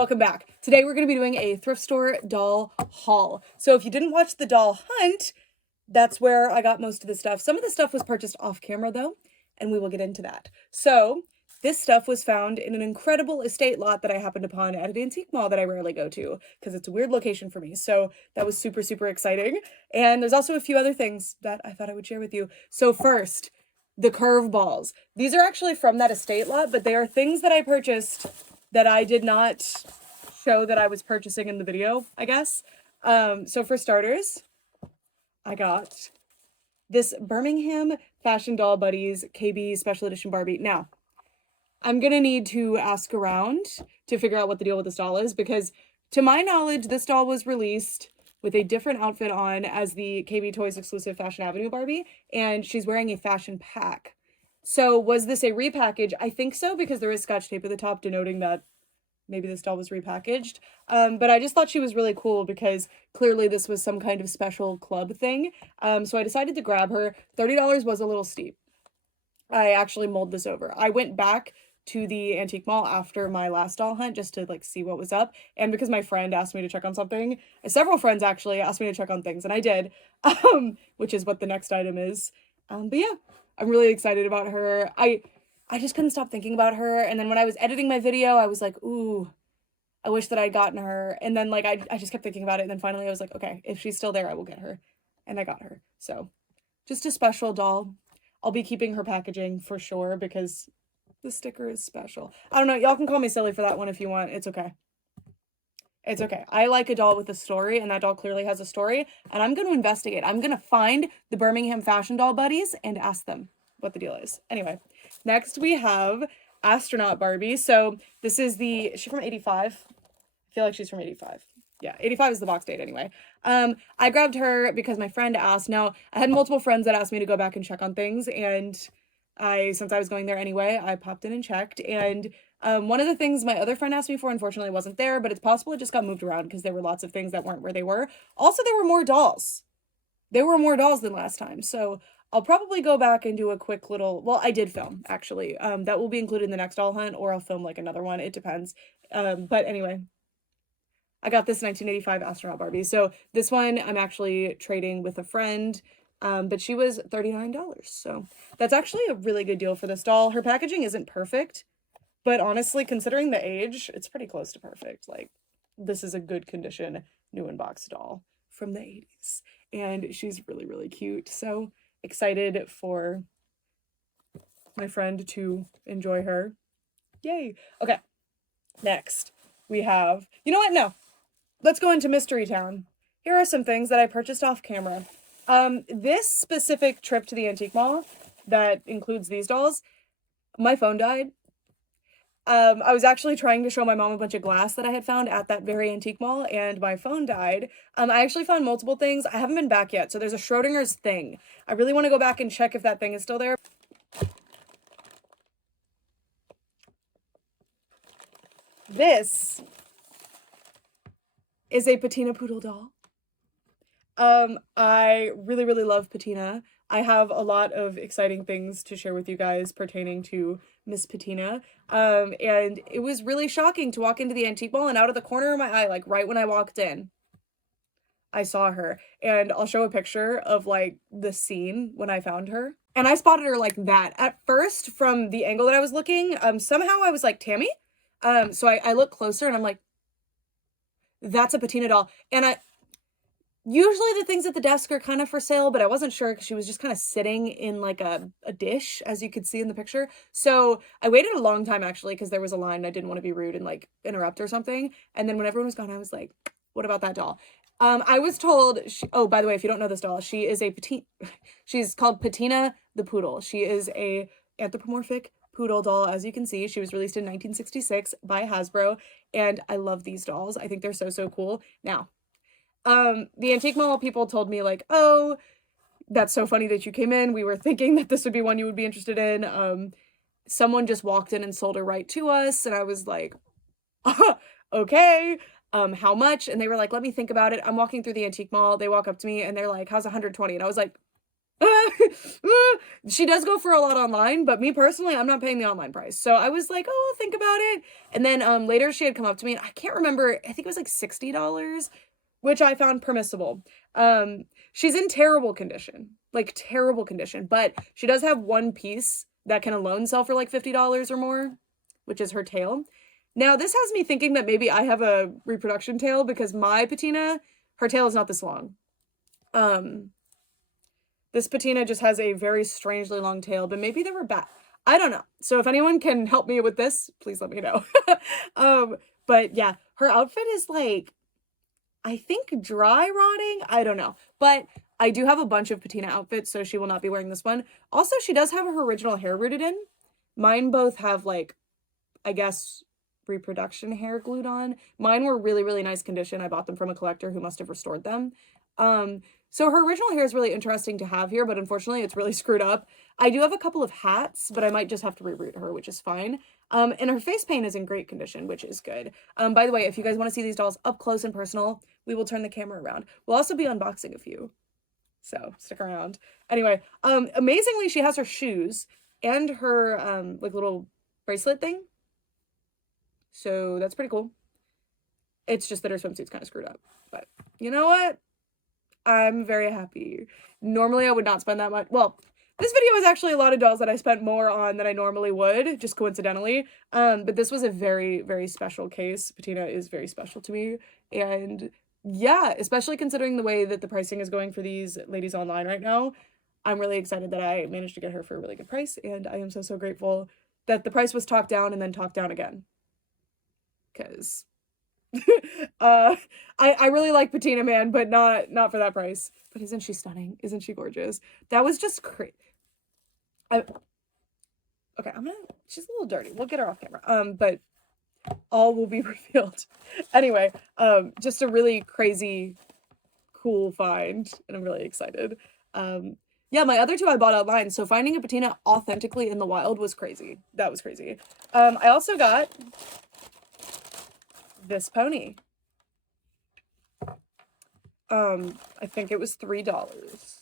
welcome back. Today we're going to be doing a thrift store doll haul. So if you didn't watch the doll hunt, that's where I got most of the stuff. Some of the stuff was purchased off camera though, and we will get into that. So this stuff was found in an incredible estate lot that I happened upon at an antique mall that I rarely go to because it's a weird location for me. So that was super, super exciting. And there's also a few other things that I thought I would share with you. So first, the curve balls. These are actually from that estate lot, but they are things that I purchased that I did not show that I was purchasing in the video, I guess. So for starters, I got this Birmingham Fashion Doll Buddies KB Special Edition Barbie. Now, I'm gonna need to ask around to figure out what the deal with this doll is, because to my knowledge, this doll was released with a different outfit on as the KB Toys exclusive Fashion Avenue Barbie, and she's wearing a fashion pack. So was this a repackage? I think so, because there is scotch tape at the top denoting that maybe this doll was repackaged. But I just thought she was really cool because clearly this was some kind of special club thing. So I decided to grab her. $30 was a little steep. I actually mulled this over. I went back to the antique mall after my last doll hunt just to like see what was up, and because my friend asked me to check on something, several friends actually asked me to check on things, and I did, which is what the next item is. But yeah, I'm really excited about her. I just couldn't stop thinking about her, and then when I was editing my video, I was like, ooh, I wish that I'd gotten her, and then like I just kept thinking about it, and then finally I was like, okay, if she's still there, I will get her, and I got her. So just a special doll. I'll be keeping her packaging for sure because the sticker is special. I don't know. Y'all can call me silly for that one if you want. It's okay. It's okay. I like a doll with a story, and that doll clearly has a story, and I'm going to investigate. I'm going to find the Birmingham Fashion Doll Buddies and ask them what the deal is. Anyway, next we have Astronaut Barbie. So this is is she from 85? I feel like she's from 85. Yeah, 85 is the box date anyway. I grabbed her because my friend asked. Now, I had multiple friends that asked me to go back and check on things, and since I was going there anyway, I popped in and checked, and one of the things my other friend asked me for, unfortunately, wasn't there, but it's possible it just got moved around because there were lots of things that weren't where they were. Also, there were more dolls. There were more dolls than last time, so I'll probably go back and do a quick little, well, I did film, actually. That will be included in the next doll hunt, or I'll film, like, another one. It depends. But anyway, I got this 1985 Astronaut Barbie. So this one I'm actually trading with a friend, but she was $39. So that's actually a really good deal for this doll. Her packaging isn't perfect, but honestly, considering the age, it's pretty close to perfect. Like, this is a good condition, new unboxed doll from the 80s. And she's really, really cute. So excited for my friend to enjoy her. Yay. Okay. Next, we have, you know what? No. Let's go into Mystery Town. Here are some things that I purchased off camera. This specific trip to the antique mall that includes these dolls, my phone died. I was actually trying to show my mom a bunch of glass that I had found at that very antique mall, and my phone died. I actually found multiple things. I haven't been back yet, so there's a Schrodinger's thing. I really want to go back and check if that thing is still there. This is a Peteena Poodle doll. I really, really love Peteena. I have a lot of exciting things to share with you guys pertaining to Miss Peteena. And it was really shocking to walk into the antique mall, and out of the corner of my eye, like right when I walked in, I saw her. And I'll show a picture of like the scene when I found her. And I spotted her like that. At first, from the angle that I was looking, somehow I was like, Tammy? So I look closer and I'm like, that's a Peteena doll. And usually the things at the desk are kind of for sale, but I wasn't sure because she was just kind of sitting in like a dish, as you could see in the picture. So I waited a long time actually because there was a line and I didn't want to be rude and like interrupt or something. And then when everyone was gone, I was like, what about that doll? I was told, oh, by the way, if you don't know this doll, she is she's called Peteena the Poodle. She is a anthropomorphic poodle doll. As you can see, she was released in 1966 by Hasbro, and I love these dolls. I think they're so, so cool. Now, the antique mall people told me like, oh, that's so funny that you came in. We were thinking that this would be one you would be interested in. Someone just walked in and sold her right to us. And I was like, okay, how much? And they were like, let me think about it. I'm walking through the antique mall. They walk up to me and they're like, how's 120? And I was like, She does go for a lot online, but me personally, I'm not paying the online price. So I was like, oh, I'll think about it. And then later she had come up to me, and I can't remember, I think it was like $60, which I found permissible. She's in terrible condition, like terrible condition, but she does have one piece that can alone sell for like $50 or more, which is her tail. Now, this has me thinking that maybe I have a reproduction tail because my Peteena, her tail is not this long. This Peteena just has a very strangely long tail, but maybe they were bad. I don't know. So if anyone can help me with this, please let me know. But yeah, her outfit is like, I think dry rotting. I don't know. But I do have a bunch of Peteena outfits, so she will not be wearing this one. Also, she does have her original hair rooted in. Mine both have like, I guess, reproduction hair glued on. Mine were really, really nice condition. I bought them from a collector who must have restored them. So her original hair is really interesting to have here, but unfortunately it's really screwed up. I do have a couple of hats, but I might just have to reroot her, which is fine. And her face paint is in great condition, which is good. By the way, if you guys want to see these dolls up close and personal, we will turn the camera around. We'll also be unboxing a few, so stick around. Anyway, amazingly, she has her shoes and her like little bracelet thing. So that's pretty cool. It's just that her swimsuit's kind of screwed up, but you know what? I'm very happy. Normally I would not spend that much. Well, this video is actually a lot of dolls that I spent more on than I normally would, just coincidentally. But this was a very, very special case. Peteena is very special to me. And yeah, especially considering the way that the pricing is going for these ladies online right now, I'm really excited that I managed to get her for a really good price. And I am so, so grateful that the price was talked down and then talked down again. Because I really like Peteena, man, but not for that price. But isn't she stunning? Isn't she gorgeous? That was just crazy. Okay, she's a little dirty. We'll get her off camera. But all will be revealed. Anyway, just a really crazy, cool find, and I'm really excited. Yeah, my other two I bought online, so finding a Peteena authentically in the wild was crazy. That was crazy. I also got this pony. I think it was $3.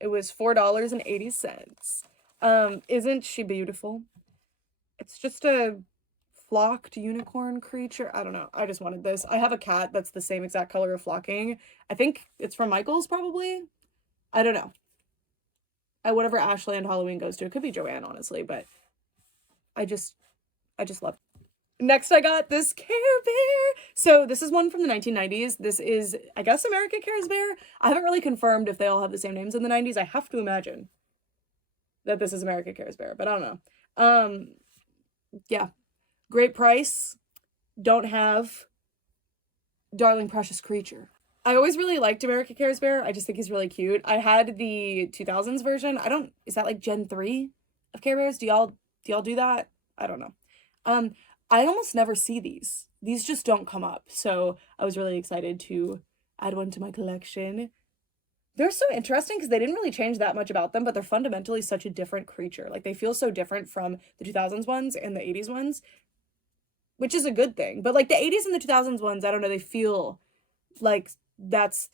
It was $4.80. Isn't she beautiful? It's just a flocked unicorn creature. I don't know. I just wanted this. I have a cat that's the same exact color of flocking. I think it's from Michael's, probably. I don't know. Whatever Ashland Halloween goes to. It could be Joanne, honestly, but I just love it. Next, I got this Care Bear. So this is one from the 1990s. This is, I guess, America Cares Bear. I haven't really confirmed if they all have the same names in the 90s. I have to imagine that this is America Cares Bear, but I don't know. Yeah. Great price. Don't have darling precious creature. I always really liked America Cares Bear. I just think he's really cute. I had the 2000s version. Is that like Gen 3 of Care Bears? Do y'all do that? I don't know. I almost never see these. These just don't come up. So I was really excited to add one to my collection. They're so interesting because they didn't really change that much about them, but they're fundamentally such a different creature. Like, they feel so different from the 2000s ones and the 80s ones, which is a good thing. But like the 80s and the 2000s ones, I don't know, they feel like that's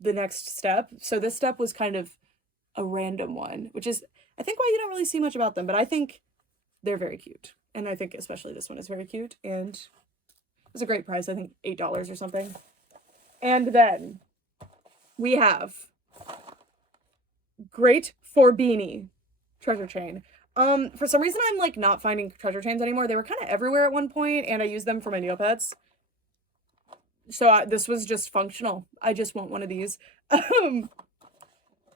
the next step. So this step was kind of a random one, which is, I think, why you don't really see much about them. But I think they're very cute. And I think especially this one is very cute. And it was a great price. I think $8 or something. And then we have Great for Beanie treasure chain. For some reason, I'm like not finding treasure chains anymore. They were kind of everywhere at one point, and I used them for my Neopets. So this was just functional. I just want one of these.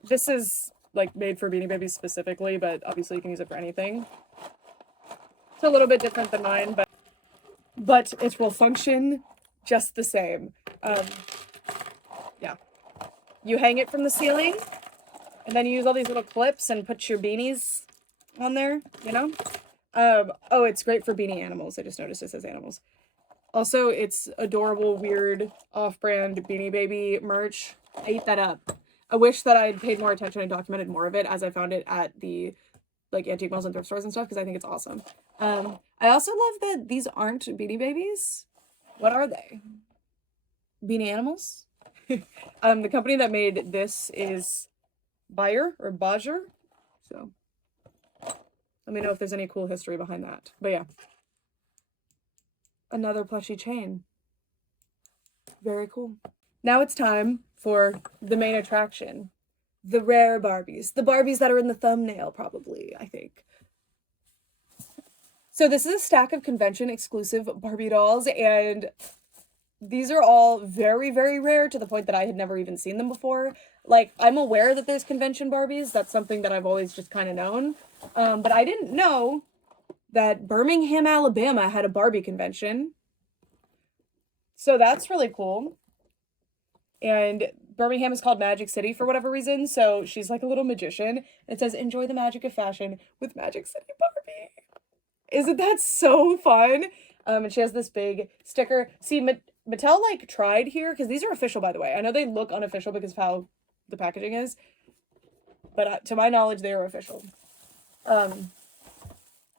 This is like made for Beanie Babies specifically, but obviously you can use it for anything. It's a little bit different than mine, but it will function just the same. Yeah. You hang it from the ceiling, and then you use all these little clips and put your beanies on there, you know? Oh, it's great for beanie animals. I just noticed it says animals. Also, it's adorable, weird, off-brand Beanie Baby merch. I eat that up. I wish that I had paid more attention and documented more of it as I found it at the like antique malls and thrift stores and stuff, because I think it's awesome. I also love that these aren't Beanie Babies. What are they? Beanie Animals? The company that made this is Buyer or Bajer. So let me know if there's any cool history behind that. But yeah. Another plushy chain. Very cool. Now it's time for the main attraction. The rare Barbies. The Barbies that are in the thumbnail, probably, I think. So this is a stack of convention exclusive Barbie dolls, and these are all very, very rare to the point that I had never even seen them before. Like, I'm aware that there's convention Barbies. That's something that I've always just kind of known. But I didn't know that Birmingham, Alabama had a Barbie convention. So that's really cool. And Birmingham is called Magic City for whatever reason. So she's like a little magician. It says, enjoy the magic of fashion with Magic City Barbie. Isn't that so fun? And she has this big sticker. See, Mattel like tried here, because these are official, by the way. I know they look unofficial because of how the packaging is, but to my knowledge, they are official.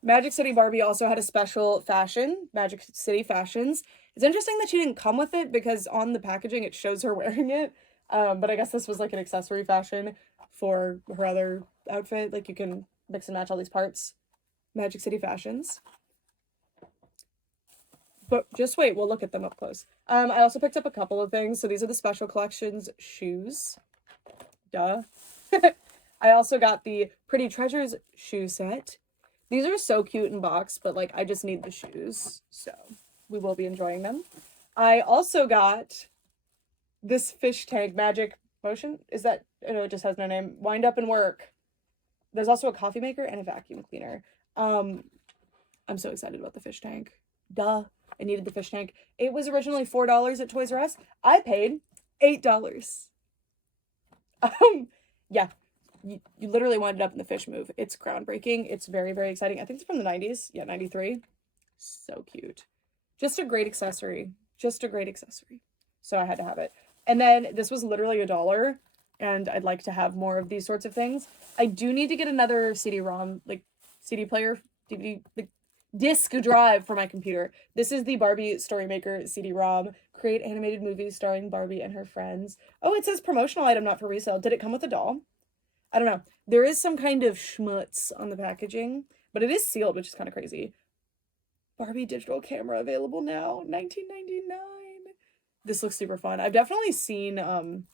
Magic City Barbie also had a special fashion, Magic City Fashions. It's interesting that she didn't come with it because on the packaging it shows her wearing it. But I guess this was like an accessory fashion for her other outfit. Like you can mix and match all these parts. Magic City Fashions. But just wait, we'll look at them up close. I also picked up a couple of things. So these are the special collections shoes. Duh. I also got the Pretty Treasures shoe set. These are so cute in box, but like I just need the shoes. So we will be enjoying them. I also got this fish tank Magic Motion. Is that, I know it just has no name. Wind Up and Work. There's also a coffee maker and a vacuum cleaner. I'm so excited about the fish tank. Duh. I needed the fish tank. It was originally $4 at Toys R Us. I paid $8. Yeah. You literally wind it up in the fish move. It's groundbreaking. It's very, very exciting. I think it's from the 90s. Yeah, 93. So cute. Just a great accessory. Just a great accessory. So I had to have it. And then this was literally $1, and I'd like to have more of these sorts of things. I do need to get another CD-ROM, like CD player, DVD, like disc drive for my computer. This is the Barbie Storymaker CD-ROM. Create animated movies starring Barbie and her friends. Oh, it says promotional item, not for resale. Did it come with a doll? I don't know. There is some kind of schmutz on the packaging, but it is sealed, which is kind of crazy. Barbie digital camera available now, $19.99. This looks super fun. I've definitely seen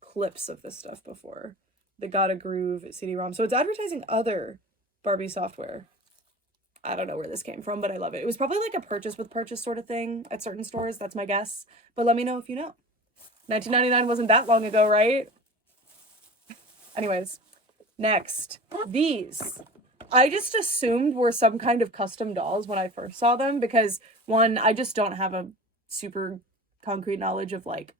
clips of this stuff before. The Gotta Groove CD-ROM. So it's advertising other Barbie software. I don't know where this came from, but I love it. It was probably like a purchase with purchase sort of thing at certain stores. That's my guess. But let me know if you know. $19.99 wasn't that long ago, right? Anyways, next. These. I just assumed were some kind of custom dolls when I first saw them because, one, I just don't have a super concrete knowledge of, like,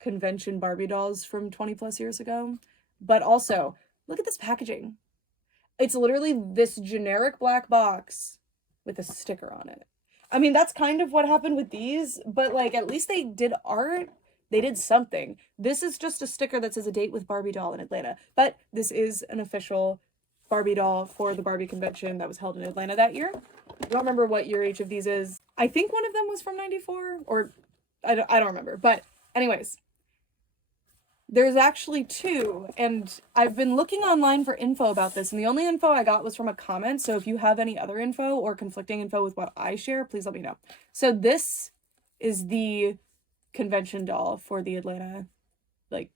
convention Barbie dolls from 20 plus years ago. But also, look at this packaging. It's literally this generic black box with a sticker on it. I mean, that's kind of what happened with these, but, like, at least they did art. They did something. This is just a sticker that says a date with Barbie doll in Atlanta. But this is an official Barbie doll for the Barbie convention that was held in Atlanta that year. I don't remember what year each of these is. I think one of them was from 94, or I don't remember. But anyways, there's actually two, and I've been looking online for info about this, and the only info I got was from a comment. So if you have any other info or conflicting info with what I share, please let me know. So this is the convention doll for the Atlanta, like,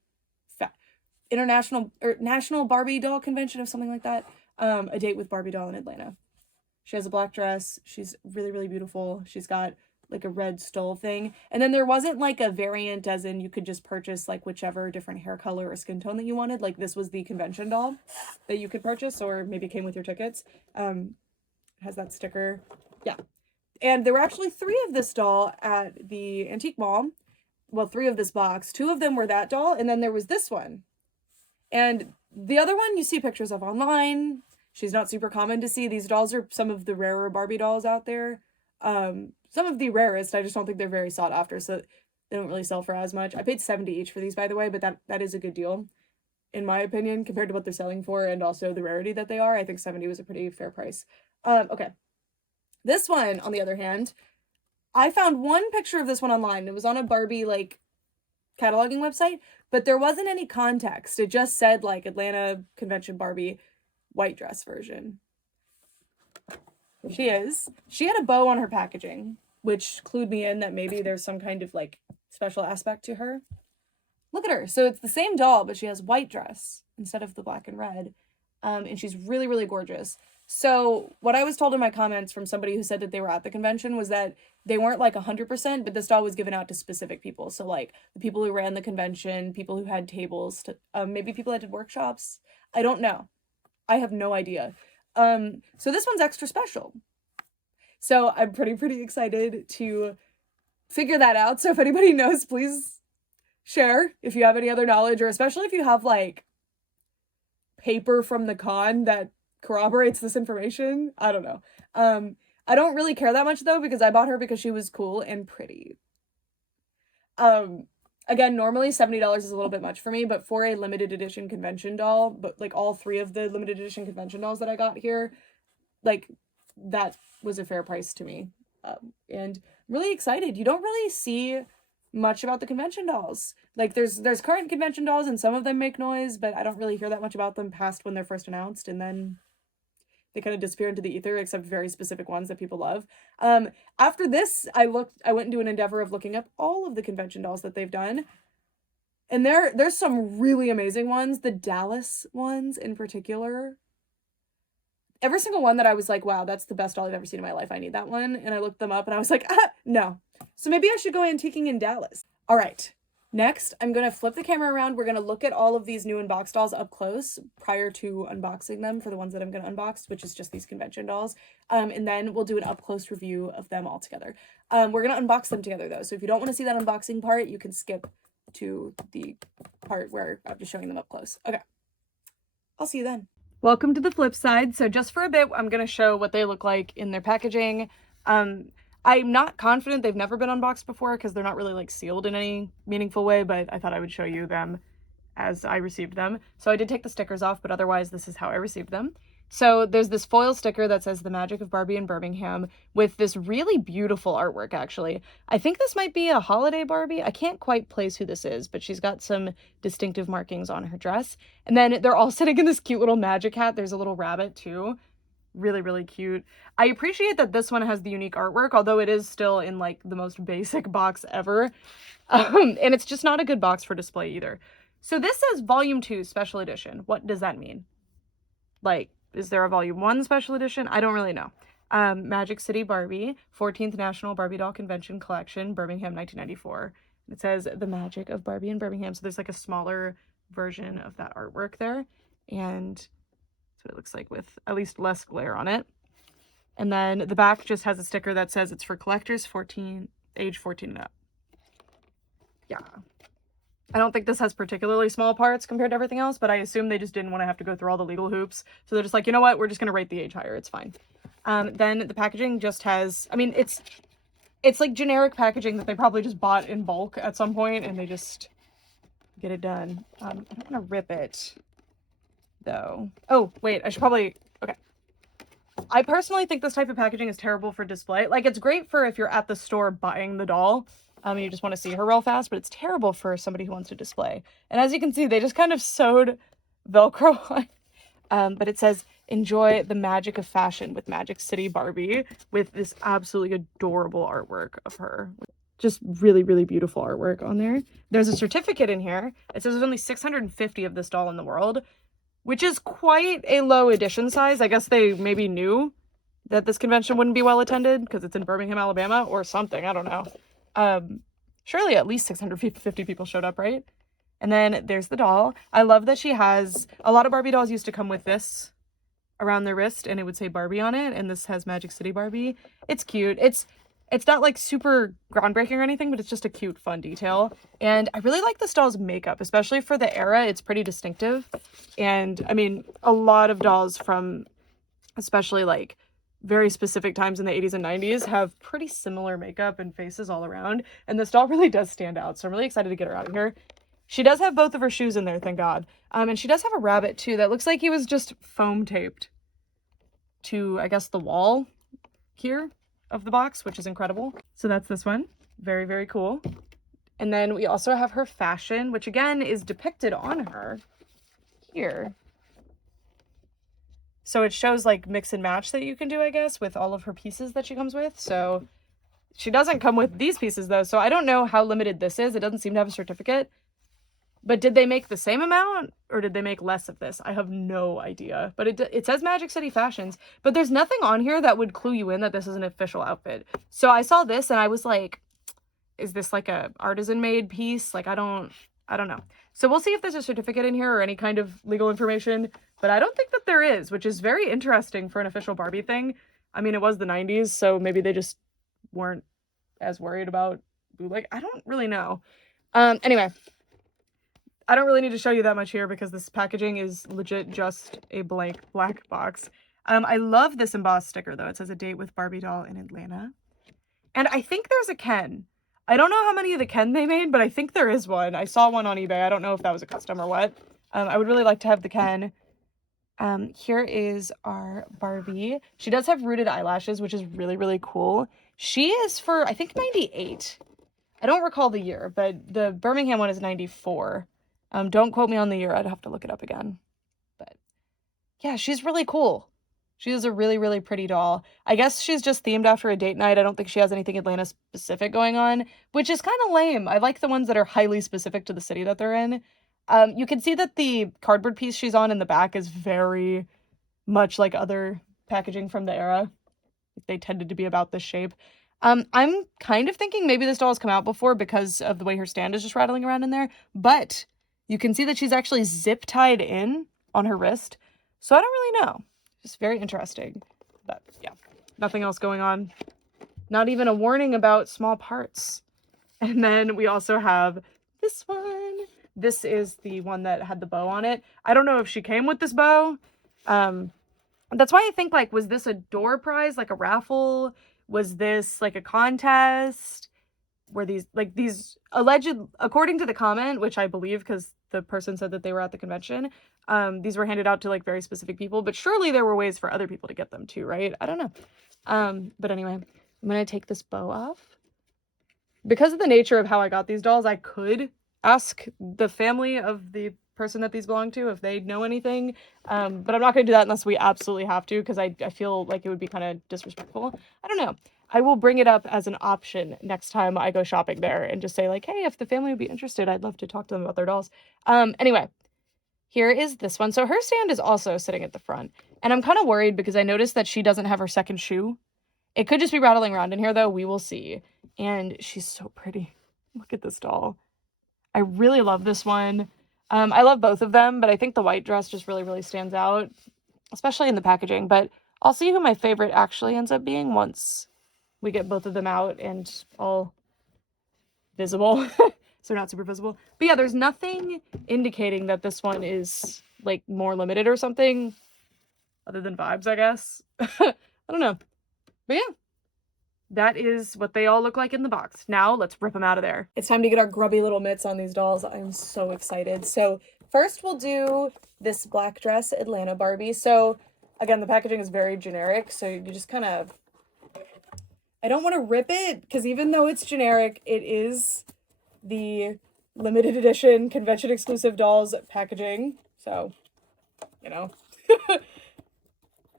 international or national Barbie doll convention or something like that. A date with Barbie doll in Atlanta. She has a black dress. She's really, really beautiful. She's got like a red stole thing. And then there wasn't like a variant as in you could just purchase like whichever different hair color or skin tone that you wanted. Like this was the convention doll that you could purchase, or maybe came with your tickets. It has that sticker. Yeah. And there were actually 3 of this doll at the antique mall. Well, 3 of this box. 2 of them were that doll, and then there was this one. And the other one you see pictures of online. She's not super common to see. These dolls are some of the rarer Barbie dolls out there. Some of the rarest. I just don't think they're very sought after, so they don't really sell for as much. I paid $70 each for these, by the way, but that is a good deal, in my opinion, compared to what they're selling for, and also the rarity that they are. I think $70 was a pretty fair price. Okay. This one, on the other hand, I found one picture of this one online. It was on a Barbie, like, cataloging website, but there wasn't any context. It just said like Atlanta Convention Barbie white dress version. Here she is. She had a bow on her packaging, which clued me in that maybe there's some kind of like special aspect to her. Look at her. So it's the same doll, but she has white dress instead of the black and red. And she's really, really gorgeous. So what I was told in my comments from somebody who said that they were at the convention was that they weren't like 100%, but this doll was given out to specific people. So like the people who ran the convention, people who had tables, to maybe people that did workshops. I don't know. I have no idea. So this one's extra special. So I'm pretty excited to figure that out. So if anybody knows, please share if you have any other knowledge, or especially if you have like paper from the con that corroborates this information. I don't know. I don't really care that much though, because I bought her because she was cool and pretty. Again, normally $70 is a little bit much for me, but for a limited edition convention doll, but like all three of the limited edition convention dolls that I got here, like that was a fair price to me. And I'm really excited. You don't really see much about the convention dolls. Like there's current convention dolls and some of them make noise, but I don't really hear that much about them past when they're first announced, and then they kind of disappear into the ether, except very specific ones that people love. After this, I went and do an endeavor of looking up all of the convention dolls that they've done. And there's some really amazing ones. The Dallas ones in particular. Every single one that I was like, wow, that's the best doll I've ever seen in my life. I need that one. And I looked them up and I was like, no. So maybe I should go antiquing in Dallas. All right. Next, I'm going to flip the camera around. We're going to look at all of these new unboxed dolls up close prior to unboxing them for the ones that I'm going to unbox, which is just these convention dolls. And then we'll do an up-close review of them all together. We're going to unbox them together, though. So if you don't want to see that unboxing part, you can skip to the part where I'm just showing them up close. Okay. I'll see you then. Welcome to the flip side. So just for a bit, I'm going to show what they look like in their packaging. I'm not confident they've never been unboxed before because they're not really like sealed in any meaningful way, but I thought I would show you them as I received them. So I did take the stickers off, but otherwise this is how I received them. So there's this foil sticker that says the Magic of Barbie in Birmingham with this really beautiful artwork, actually. I think this might be a holiday Barbie. I can't quite place who this is, but she's got some distinctive markings on her dress. And then they're all sitting in this cute little magic hat. There's a little rabbit too. Really cute. I appreciate that this one has the unique artwork, although it is still in like the most basic box ever. And it's just not a good box for display either. So this says Volume 2 Special Edition. What does that mean? Like, is there a Volume 1 Special Edition? I don't really know. Magic City Barbie, 14th National Barbie Doll Convention Collection, Birmingham, 1994. It says The Magic of Barbie in Birmingham. So there's like a smaller version of that artwork there. And that's what it looks like with at least less glare on it. And then the back just has a sticker that says it's for collectors age 14 and up. Yeah. I don't think this has particularly small parts compared to everything else, but I assume they just didn't want to have to go through all the legal hoops. So they're just like, you know what? We're just going to rate the age higher. It's fine. Then the packaging just has, I mean, it's like generic packaging that they probably just bought in bulk at some point and they just get it done. I don't want to rip it though. Oh, wait, I should probably, okay. I personally think this type of packaging is terrible for display. Like, it's great for if you're at the store buying the doll, and you just want to see her real fast, but it's terrible for somebody who wants to display. And as you can see, they just kind of sewed Velcro on. But it says, enjoy the magic of fashion with Magic City Barbie, with this absolutely adorable artwork of her. Just really beautiful artwork on there. There's a certificate in here. It says there's only 650 of this doll in the world, which is quite a low edition size. I guess they maybe knew that this convention wouldn't be well attended because it's in Birmingham, Alabama or something. I don't know. Surely at least 650 people showed up, right? And then there's the doll. I love that she has, a lot of Barbie dolls used to come with this around their wrist and it would say Barbie on it. And this has Magic City Barbie. It's cute. It's not like super groundbreaking or anything, but it's just a cute, fun detail. And I really like this doll's makeup, especially for the era. It's pretty distinctive. And I mean, a lot of dolls from especially like very specific times in the 80s and 90s have pretty similar makeup and faces all around. And this doll really does stand out. So I'm really excited to get her out of here. She does have both of her shoes in there, thank God. And she does have a rabbit too that looks like he was just foam taped to, I guess, the wall here of the box, which is incredible. So that's this one. Very cool. And then we also have her fashion, which again is depicted on her here. So it shows like mix and match that you can do, I guess, with all of her pieces that she comes with. So she doesn't come with these pieces though. So I don't know how limited this is. It doesn't seem to have a certificate. But did they make the same amount or did they make less of this? I have no idea. But it says Magic City Fashions, but there's nothing on here that would clue you in that this is an official outfit. So I saw this and I was like, is this like a artisan made piece? Like, I don't know. So we'll see if there's a certificate in here or any kind of legal information, but I don't think that there is, which is very interesting for an official Barbie thing. I mean, it was the 90s, so maybe they just weren't as worried about bootleg. I don't really know. Anyway, I don't really need to show you that much here because this packaging is legit just a blank black box. I love this embossed sticker though. It says a date with Barbie doll in Atlanta. And I think there's a Ken. I don't know how many of the Ken they made, but I think there is one. I saw one on eBay. I don't know if that was a custom or what. I would really like to have the Ken. Here is our Barbie. She does have rooted eyelashes, which is really, really cool. She is for, I think, 98. I don't recall the year, but the Birmingham one is 94. Don't quote me on the year. I'd have to look it up again. But yeah, she's really cool. She is a really, really pretty doll. I guess she's just themed after a date night. I don't think she has anything Atlanta specific going on, which is kind of lame. I like the ones that are highly specific to the city that they're in. You can see that the cardboard piece she's on in the back is very much like other packaging from the era. They tended to be about this shape. I'm kind of thinking maybe this doll has come out before because of the way her stand is just rattling around in there, but you can see that she's actually zip tied in on her wrist. So I don't really know. Just very interesting. But yeah, nothing else going on. Not even a warning about small parts. And then we also have this one. This is the one that had the bow on it. I don't know if she came with this bow. That's why I think, like, was this a door prize, like a raffle? Was this like a contest? Were these alleged, according to the comment, which I believe because the person said that they were at the convention, these were handed out to like very specific people, but surely there were ways for other people to get them too, right? I don't know. But anyway, I'm gonna take this bow off. Because of the nature of how I got these dolls, I could ask the family of the person that these belong to if they know anything, but I'm not gonna do that unless we absolutely have to, because I feel like it would be kind of disrespectful. I don't know. I will bring it up as an option next time I go shopping there and just say like, hey, if the family would be interested, I'd love to talk to them about their dolls. Anyway, here is this one. So her stand is also sitting at the front, and I'm kind of worried because I noticed that she doesn't have her second shoe. It could just be rattling around in here though. We will see. And she's so pretty. Look at this doll. I really love this one. I love both of them, but I think the white dress just really, really stands out, especially in the packaging. But I'll see who my favorite actually ends up being once we get both of them out and all visible. So not super visible. But yeah, there's nothing indicating that this one is like more limited or something other than vibes, I guess. I don't know. But yeah, that is what they all look like in the box. Now let's rip them out of there. It's time to get our grubby little mitts on these dolls. I'm so excited. So first we'll do this black dress Atlanta Barbie. So again, the packaging is very generic. So you just kind of, I don't want to rip it because even though it's generic, it is the limited edition convention exclusive dolls packaging. So, you know,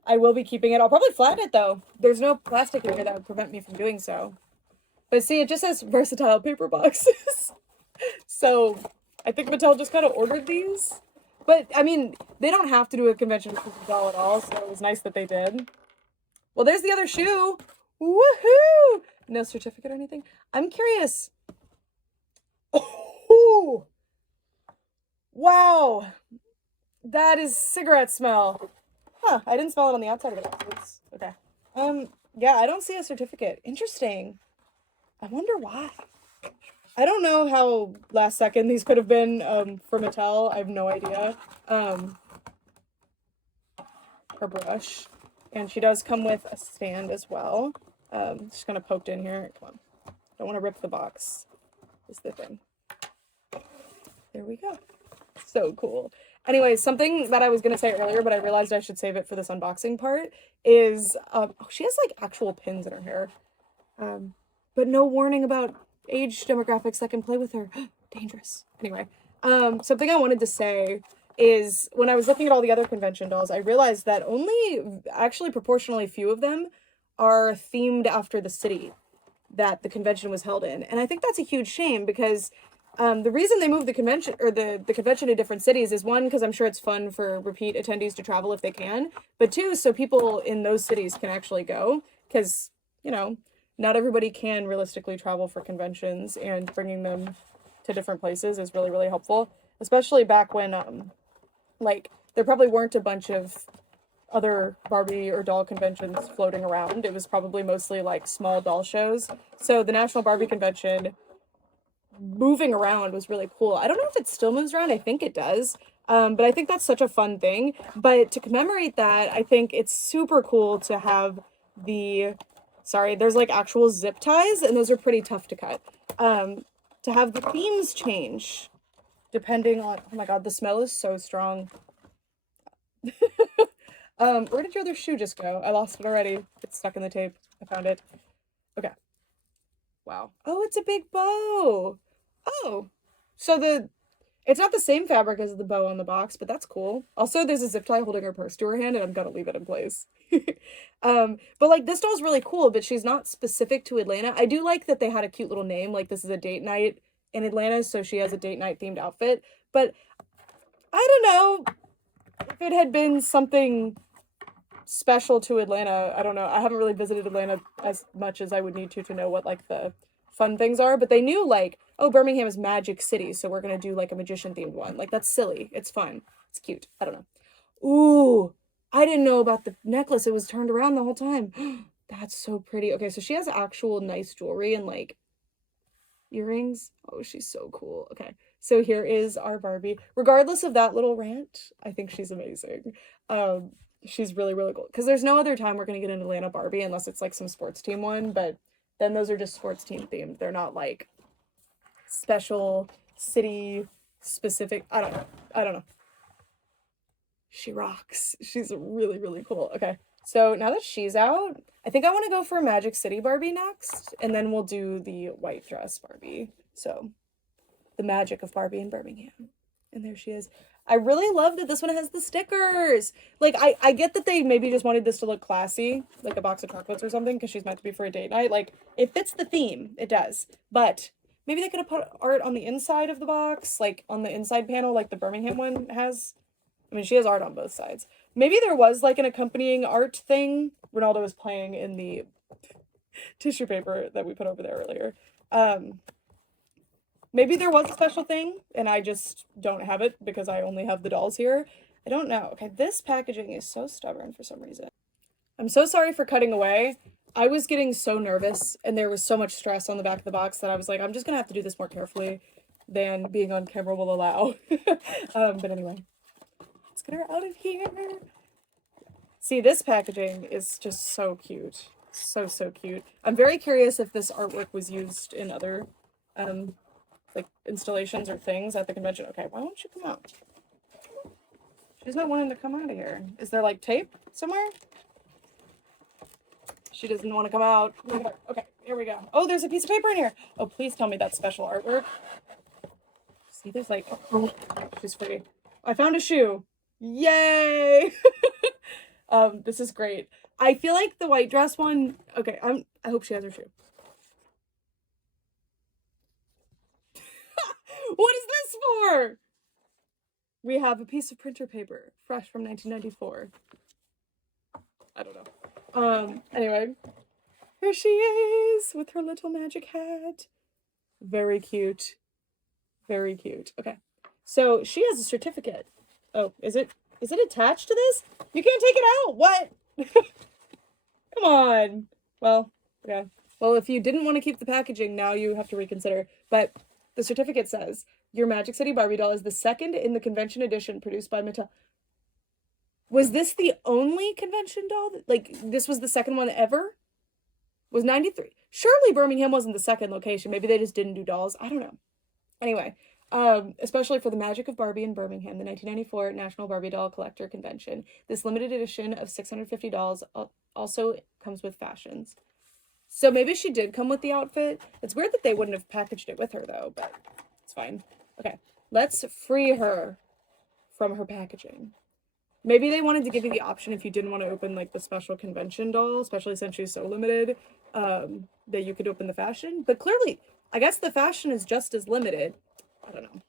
I will be keeping it. I'll probably flatten it though. There's no plastic in here that would prevent me from doing so. But see, it just says versatile paper boxes. So I think Mattel just kind of ordered these. But I mean, they don't have to do a convention exclusive doll at all. So it was nice that they did. Well, there's the other shoe. Woohoo! No certificate or anything. I'm curious. Oh, wow. That is cigarette smell. Huh, I didn't smell it on the outside of the box. Okay. Yeah, I don't see a certificate. Interesting. I wonder why. I don't know how last second these could have been for Mattel. I have no idea. Her brush. And she does come with a stand as well. Just kind of poked in here. Come on. Don't want to rip the box. Is the thing. There we go. So cool. Anyway, something that I was going to say earlier, but I realized I should save it for this unboxing part, is, oh, she has, like, actual pins in her hair. But no warning about age demographics that can play with her. Dangerous. Anyway, something I wanted to say is when I was looking at all the other convention dolls, I realized that only actually proportionally few of them are themed after the city that the convention was held in. And I think that's a huge shame because the reason they moved the convention or the convention to different cities is one, because I'm sure it's fun for repeat attendees to travel if they can, but two, so people in those cities can actually go because, you know, not everybody can realistically travel for conventions, and bringing them to different places is really, really helpful, especially back when, like, there probably weren't a bunch of other Barbie or doll conventions floating around. It was probably mostly like small doll shows. So the National Barbie Convention moving around was really cool. I don't know if it still moves around. I think it does. But I think that's such a fun thing. But to commemorate that, I think it's super cool to have there's like actual zip ties, and those are pretty tough to cut. To have the themes change depending on, oh my God, the smell is so strong. Where did your other shoe just go? I lost it already. It's stuck in the tape. I found it. Okay. Wow. Oh, it's a big bow. Oh. So it's not the same fabric as the bow on the box, but that's cool. Also, there's a zip tie holding her purse to her hand, and I'm gonna leave it in place. But like this doll's really cool, but she's not specific to Atlanta. I do like that they had a cute little name, like this is a date night in Atlanta, so she has a date night themed outfit. But I don't know if it had been something special to Atlanta. I don't know. I haven't really visited Atlanta as much as I would need to know what like the fun things are, but they knew like, oh, Birmingham is Magic City, so we're gonna do like a magician themed one. Like that's silly. It's fun. It's cute. I don't know. Ooh, I didn't know about the necklace. It was turned around the whole time. That's so pretty. Okay, so she has actual nice jewelry and like earrings. Oh, she's so cool. Okay, so here is our Barbie. Regardless of that little rant, I think she's amazing. She's really, really cool. Because there's no other time we're going to get an Atlanta Barbie unless it's like some sports team one. But then those are just sports team themed. They're not like special city specific. I don't know. I don't know. She rocks. She's really, really cool. Okay. So now that she's out, I think I want to go for Magic City Barbie next. And then we'll do the white dress Barbie. So the Magic of Barbie in Birmingham. And there she is. I really love that this one has the stickers. Like, I get that they maybe just wanted this to look classy, like a box of chocolates or something, because she's meant to be for a date night. Like, it fits the theme. It does. But maybe they could have put art on the inside of the box, like on the inside panel, like the Birmingham one has. I mean, she has art on both sides. Maybe there was like an accompanying art thing. Ronaldo was playing in the tissue paper that we put over there earlier. Maybe there was a special thing, and I just don't have it because I only have the dolls here. I don't know. Okay, this packaging is so stubborn for some reason. I'm so sorry for cutting away. I was getting so nervous, and there was so much stress on the back of the box that I was like, I'm just gonna have to do this more carefully than being on camera will allow. But anyway, let's get her out of here. See, this packaging is just so cute. So, so cute. I'm very curious if this artwork was used in other, like installations or things at the convention. Okay, why won't you come out? She's not wanting to come out of here. Is there like tape somewhere? She doesn't want to come out. Okay, here we go. Oh, there's a piece of paper in here. Oh, please tell me that's special artwork. See, there's like, oh, she's free. I found a shoe. Yay! This is great. I feel like the white dress one, okay, I hope she has her shoe. What is this for? We have a piece of printer paper, fresh from 1994. I don't know. Anyway, here she is with her little magic hat. Very cute. Very cute. Okay, so she has a certificate. Oh, is it attached to this? You can't take it out. What? Come on. Well, yeah. Well, if you didn't want to keep the packaging, now you have to reconsider. But the certificate says, your Magic City Barbie doll is the second in the convention edition produced by Mattel. Was this the only convention doll? Like, this was the second one ever? Was 93? Surely Birmingham wasn't the second location. Maybe they just didn't do dolls. I don't know. Anyway, especially for the Magic of Barbie in Birmingham, the 1994 National Barbie Doll Collector Convention. This limited edition of 650 dolls also comes with fashions. So maybe she did come with the outfit. It's weird that they wouldn't have packaged it with her though, but it's fine. Okay, let's free her from her packaging. Maybe they wanted to give you the option if you didn't want to open like the special convention doll, especially since she's so limited, that you could open the fashion. But clearly, I guess the fashion is just as limited. I don't know.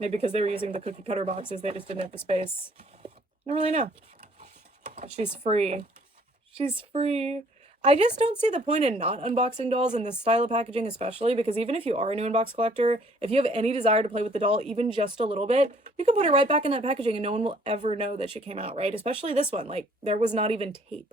Maybe because they were using the cookie cutter boxes, they just didn't have the space. I don't really know. But she's free. She's free. I just don't see the point in not unboxing dolls in this style of packaging, especially because even if you are a new unbox collector, if you have any desire to play with the doll even just a little bit, you can put it right back in that packaging and no one will ever know that she came out, right? Especially this one, like there was not even tape.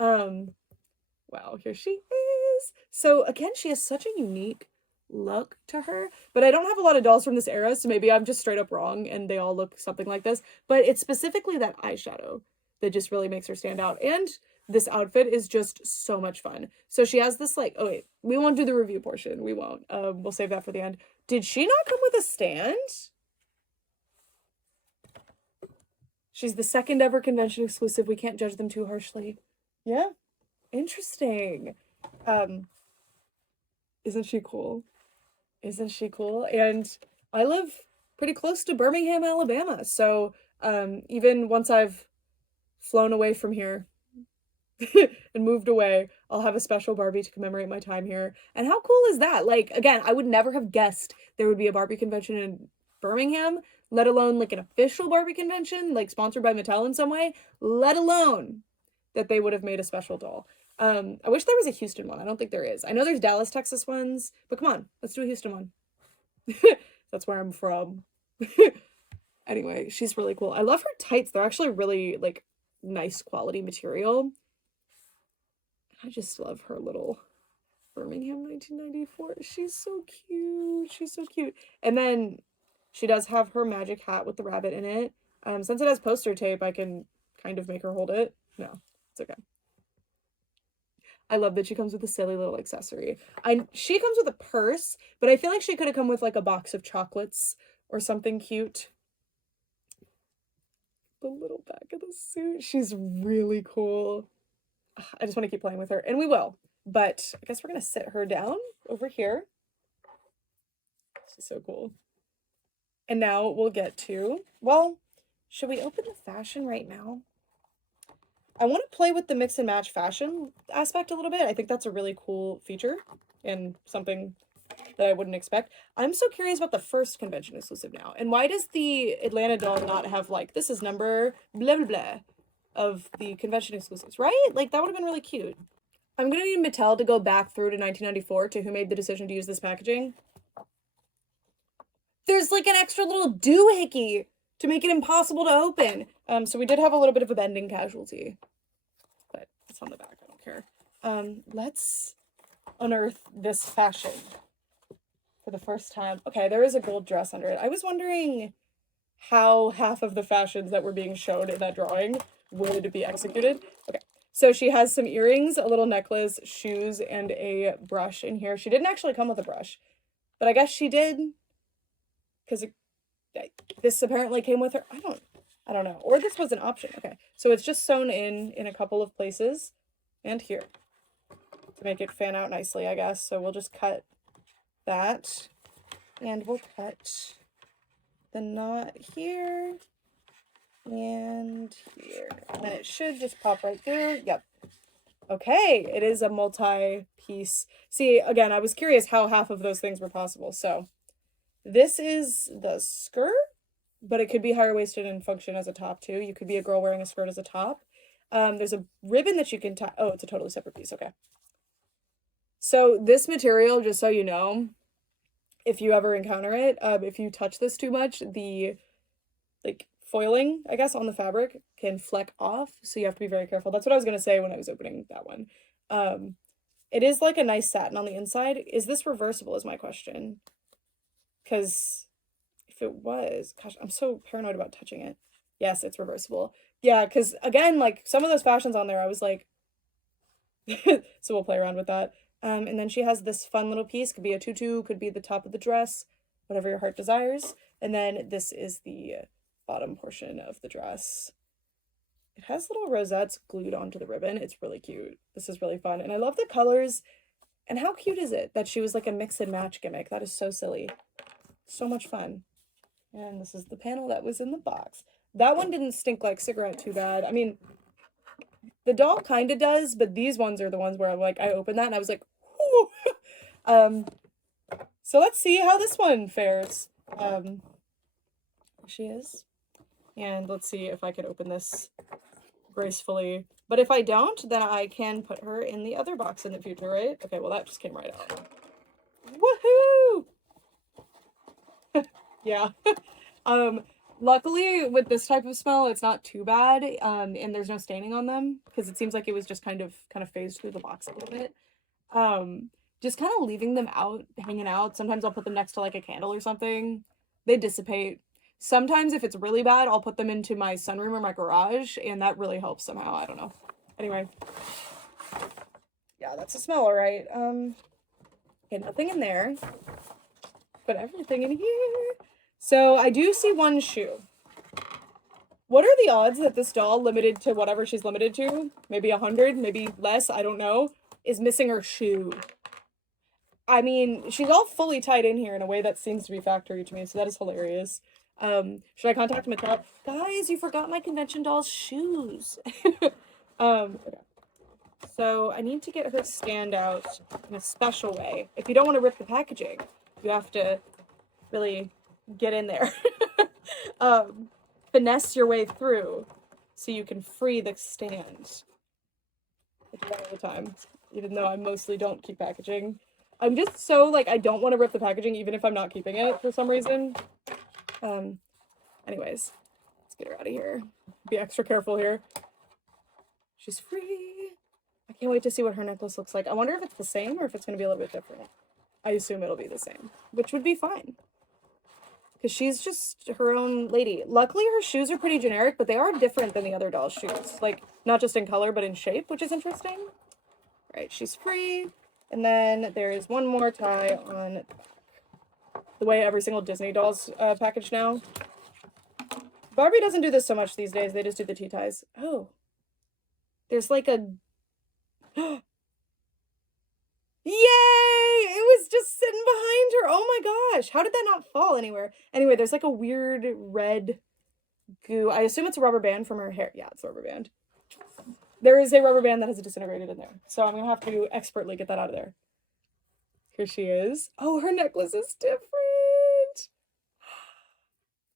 Wow, here she is. So again, she has such a unique look to her, but I don't have a lot of dolls from this era, so maybe I'm just straight up wrong and they all look something like this, but it's specifically that eyeshadow that just really makes her stand out. And this outfit is just so much fun. So she has this like, oh wait, we won't do the review portion. We won't. We'll save that for the end. Did she not come with a stand? She's the second ever convention exclusive. We can't judge them too harshly. Yeah. Interesting. Isn't she cool? Isn't she cool? And I live pretty close to Birmingham, Alabama. So even once I've flown away from here and moved away, I'll have a special Barbie to commemorate my time here. And how cool is that? Like, again, I would never have guessed there would be a Barbie convention in Birmingham, let alone like an official Barbie convention, like sponsored by Mattel in some way, let alone that they would have made a special doll. I wish there was a Houston one. I don't think there is. I know there's Dallas, Texas ones, but come on, let's do a Houston one. That's where I'm from. Anyway, she's really cool. I love her tights. They're actually really like nice quality material. I just love her little Birmingham 1994. She's so cute. She's so cute. And then she does have her magic hat with the rabbit in it. Since it has poster tape, I can kind of make her hold it. No, it's okay. I love that she comes with a silly little accessory. She comes with a purse, but I feel like she could have come with like a box of chocolates or something cute. The little back of the suit. She's really cool. I just want to keep playing with her, and we will. But I guess we're going to sit her down over here. She's so cool. And now we'll get to, well, should we open the fashion right now? I want to play with the mix and match fashion aspect a little bit. I think that's a really cool feature and something that I wouldn't expect. I'm so curious about the first convention exclusive now. And why does the Atlanta doll not have like, this is number blah, blah, blah of the convention exclusives, right? Like that would have been really cute. I'm going to need Mattel to go back through to 1994 to who made the decision to use this packaging. There's like an extra little doohickey to make it impossible to open. So we did have a little bit of a bending casualty, but it's on the back. I don't care. Let's unearth this fashion for the first time. Okay, there is a gold dress under it. I was wondering how half of the fashions that were being shown in that drawing would be executed. Okay, so she has some earrings, a little necklace, shoes, and a brush in here. She didn't actually come with a brush, but I guess she did because this apparently came with her. I don't know. Or this was an option. Okay, so it's just sewn in a couple of places and here to make it fan out nicely, I guess. So we'll just cut that and we'll cut the knot here and here. And then it should just pop right through. Yep. Okay, it is a multi-piece. See, again, I was curious how half of those things were possible. So this is the skirt, but it could be higher waisted and function as a top too. You could be a girl wearing a skirt as a top. There's a ribbon that you can tie. Oh, it's a totally separate piece. Okay. So this material, just so you know, if you ever encounter it, if you touch this too much, the like foiling, I guess, on the fabric can fleck off. So you have to be very careful. That's what I was going to say when I was opening that one. It is like a nice satin on the inside. Is this reversible is my question. Because if it was, gosh, I'm so paranoid about touching it. Yes, it's reversible. Yeah, because again, like some of those fashions on there, I was like, so we'll play around with that. And then she has this fun little piece. Could be a tutu, could be the top of the dress, whatever your heart desires. And then this is the bottom portion of the dress. It has little rosettes glued onto the ribbon. It's really cute. This is really fun. And I love the colors. And how cute is it that she was like a mix and match gimmick? That is so silly. So much fun. And this is the panel that was in the box. That one didn't stink like cigarette too bad. I mean, the doll kind of does, but these ones are the ones where like I opened that and I was like, whoo. So let's see how this one fares. Here she is. And let's see if I can open this gracefully. But if I don't, then I can put her in the other box in the future, right? Okay, well that just came right out. Woohoo! Yeah. Luckily with this type of smell, it's not too bad. And there's no staining on them because it seems like it was just kind of phased through the box a little bit. Just kind of leaving them out, hanging out. Sometimes I'll put them next to like a candle or something. They dissipate. Sometimes if it's really bad, I'll put them into my sunroom or my garage, and that really helps somehow. I don't know. Anyway. Yeah, that's a smell, all right. Okay, nothing in there. But everything in here. So I do see one shoe. What are the odds that this doll, limited to whatever she's limited to, maybe 100, maybe less, I don't know, is missing her shoe? I mean, she's all fully tied in here in a way that seems to be factory to me, so that is hilarious. Should I contact Mattel? Guys, you forgot my convention doll's shoes. Okay. So I need to get her stand out in a special way. If you don't want to rip the packaging, you have to really get in there. Finesse your way through so you can free the stand. I do that all the time, even though I mostly don't keep packaging. I'm just so, like, I don't want to rip the packaging even if I'm not keeping it for some reason. Anyways, let's get her out of here. Be extra careful here. She's free. I can't wait to see what her necklace looks like. I wonder if it's the same or if it's going to be a little bit different. I assume it'll be the same, which would be fine. Because she's just her own lady. Luckily, her shoes are pretty generic, but they are different than the other doll's shoes. Like, not just in color, but in shape, which is interesting. Right, she's free. And then there is one more tie on the way every single Disney doll's packaged now. Barbie doesn't do this so much these days. They just do the T-ties. Oh. There's like a... Yay! It was just sitting behind her. Oh my gosh. How did that not fall anywhere? Anyway, there's like a weird red goo. I assume it's a rubber band from her hair. Yeah, it's a rubber band. There is a rubber band that has disintegrated in there. So I'm going to have to expertly get that out of there. Here she is. Oh, her necklace is different.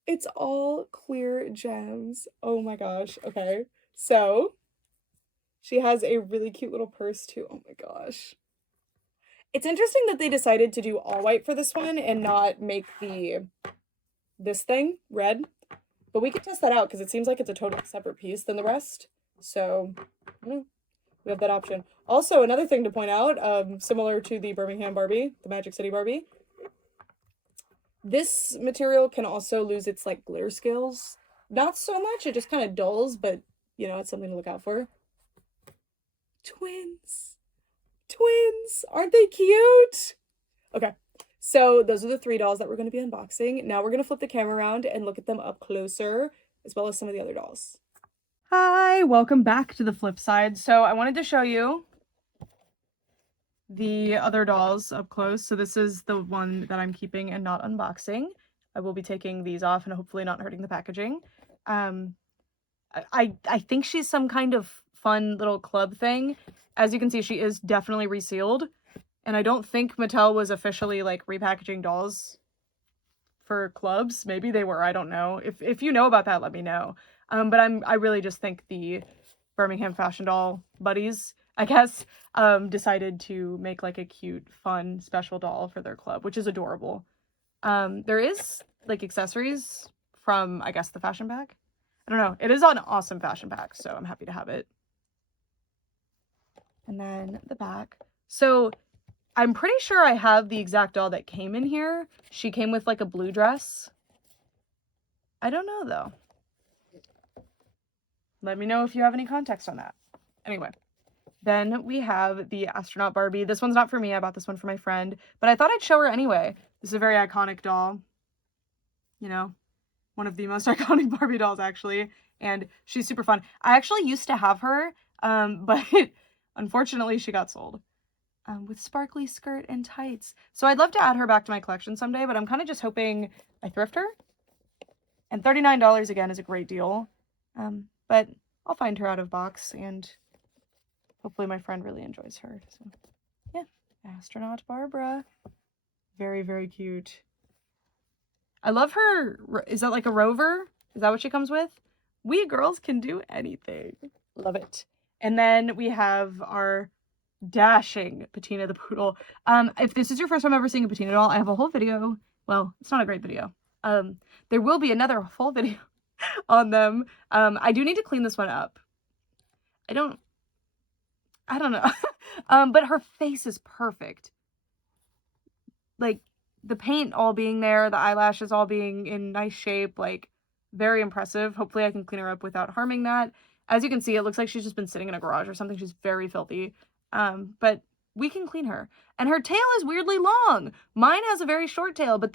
It's all clear gems. Oh my gosh. Okay. So she has a really cute little purse too. Oh my gosh. It's interesting that they decided to do all white for this one and not make this thing red. But we could test that out because it seems like it's a totally separate piece than the rest. So, we have that option. Also, another thing to point out, similar to the Birmingham Barbie, the Magic City Barbie, this material can also lose its, like, glitter skills. Not so much, it just kind of dulls, but, you know, it's something to look out for. Twins! Twins! Aren't they cute? Okay, so those are the 3 dolls that we're going to be unboxing. Now we're going to flip the camera around and look at them up closer, as well as some of the other dolls. Hi, welcome back to the flip side. So I wanted to show you the other dolls up close. So this is the one that I'm keeping and not unboxing. I will be taking these off and hopefully not hurting the packaging. I think she's some kind of fun little club thing. As you can see, she is definitely resealed. And I don't think Mattel was officially like repackaging dolls for clubs. Maybe they were, I don't know. If you know about that, let me know. But I really just think the Birmingham fashion doll buddies, I guess, decided to make like a cute, fun, special doll for their club, which is adorable. There is like accessories from, I guess, the fashion pack. I don't know. It is an awesome fashion pack, so I'm happy to have it. And then the back. So I'm pretty sure I have the exact doll that came in here. She came with like a blue dress. I don't know though. Let me know if you have any context on that. Anyway, then we have the Astronaut Barbie. This one's not for me. I bought this one for my friend, but I thought I'd show her anyway. This is a very iconic doll. You know, one of the most iconic Barbie dolls, actually, and she's super fun. I actually used to have her, but unfortunately she got sold. With sparkly skirt and tights. So I'd love to add her back to my collection someday, but I'm kind of just hoping I thrift her. And $39 again is a great deal. But I'll find her out of box, and hopefully my friend really enjoys her. So yeah, Astronaut Barbara. Very, very cute. I love her. Is that like a rover? Is that what she comes with? We girls can do anything. Love it. And then we have our dashing Peteena the Poodle. If this is your first time ever seeing a Peteena doll, I have a whole video. Well, it's not a great video. There will be another full video on them. I do need to clean this one up. I don't know. But her face is perfect. Like, the paint all being there, the eyelashes all being in nice shape, like, very impressive. Hopefully I can clean her up without harming that. As you can see, it looks like she's just been sitting in a garage or something. She's very filthy. But we can clean her. And her tail is weirdly long. Mine has a very short tail, but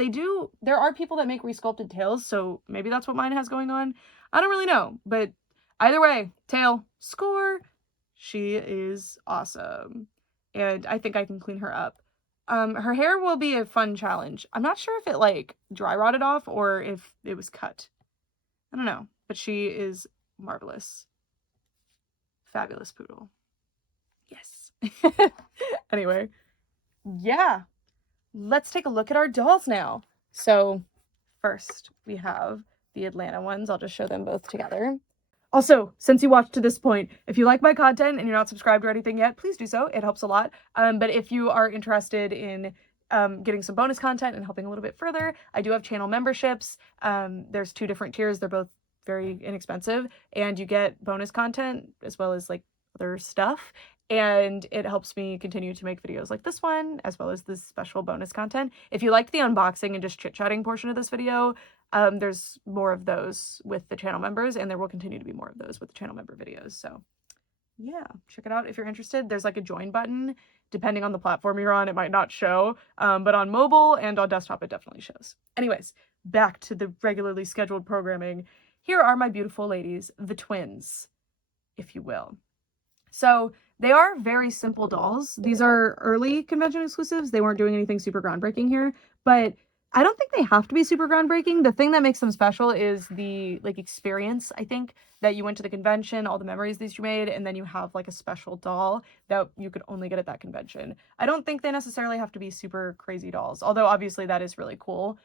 there are people that make resculpted tails, so maybe that's what mine has going on. I don't really know, but either way, tail, score. She is awesome. And I think I can clean her up. Her hair will be a fun challenge. I'm not sure if it like dry rotted off or if it was cut. I don't know, but she is marvelous. Fabulous poodle. Yes. Anyway, yeah. Let's take a look at our dolls now. So first we have the Atlanta ones. I'll just show them both together. Also, since you watched to this point, if you like my content and you're not subscribed or anything yet, please do so. It helps a lot. But if you are interested in getting some bonus content and helping a little bit further, I do have channel memberships. There's 2 different tiers. They're both very inexpensive, and you get bonus content as well as like other stuff. And it helps me continue to make videos like this one, as well as this special bonus content. If you liked the unboxing and just chit-chatting portion of this video, there's more of those with the channel members, and there will continue to be more of those with the channel member videos. So yeah, check it out if you're interested. There's like a join button. Depending on the platform you're on, it might not show, but on mobile and on desktop, it definitely shows. Anyways, back to the regularly scheduled programming. Here are my beautiful ladies, the twins, if you will. So they are very simple dolls. These are early convention exclusives. They weren't doing anything super groundbreaking here, but I don't think they have to be super groundbreaking. The thing that makes them special is the like experience, I think, that you went to the convention, all the memories that you made, and then you have like a special doll that you could only get at that convention. I don't think they necessarily have to be super crazy dolls, although obviously that is really cool.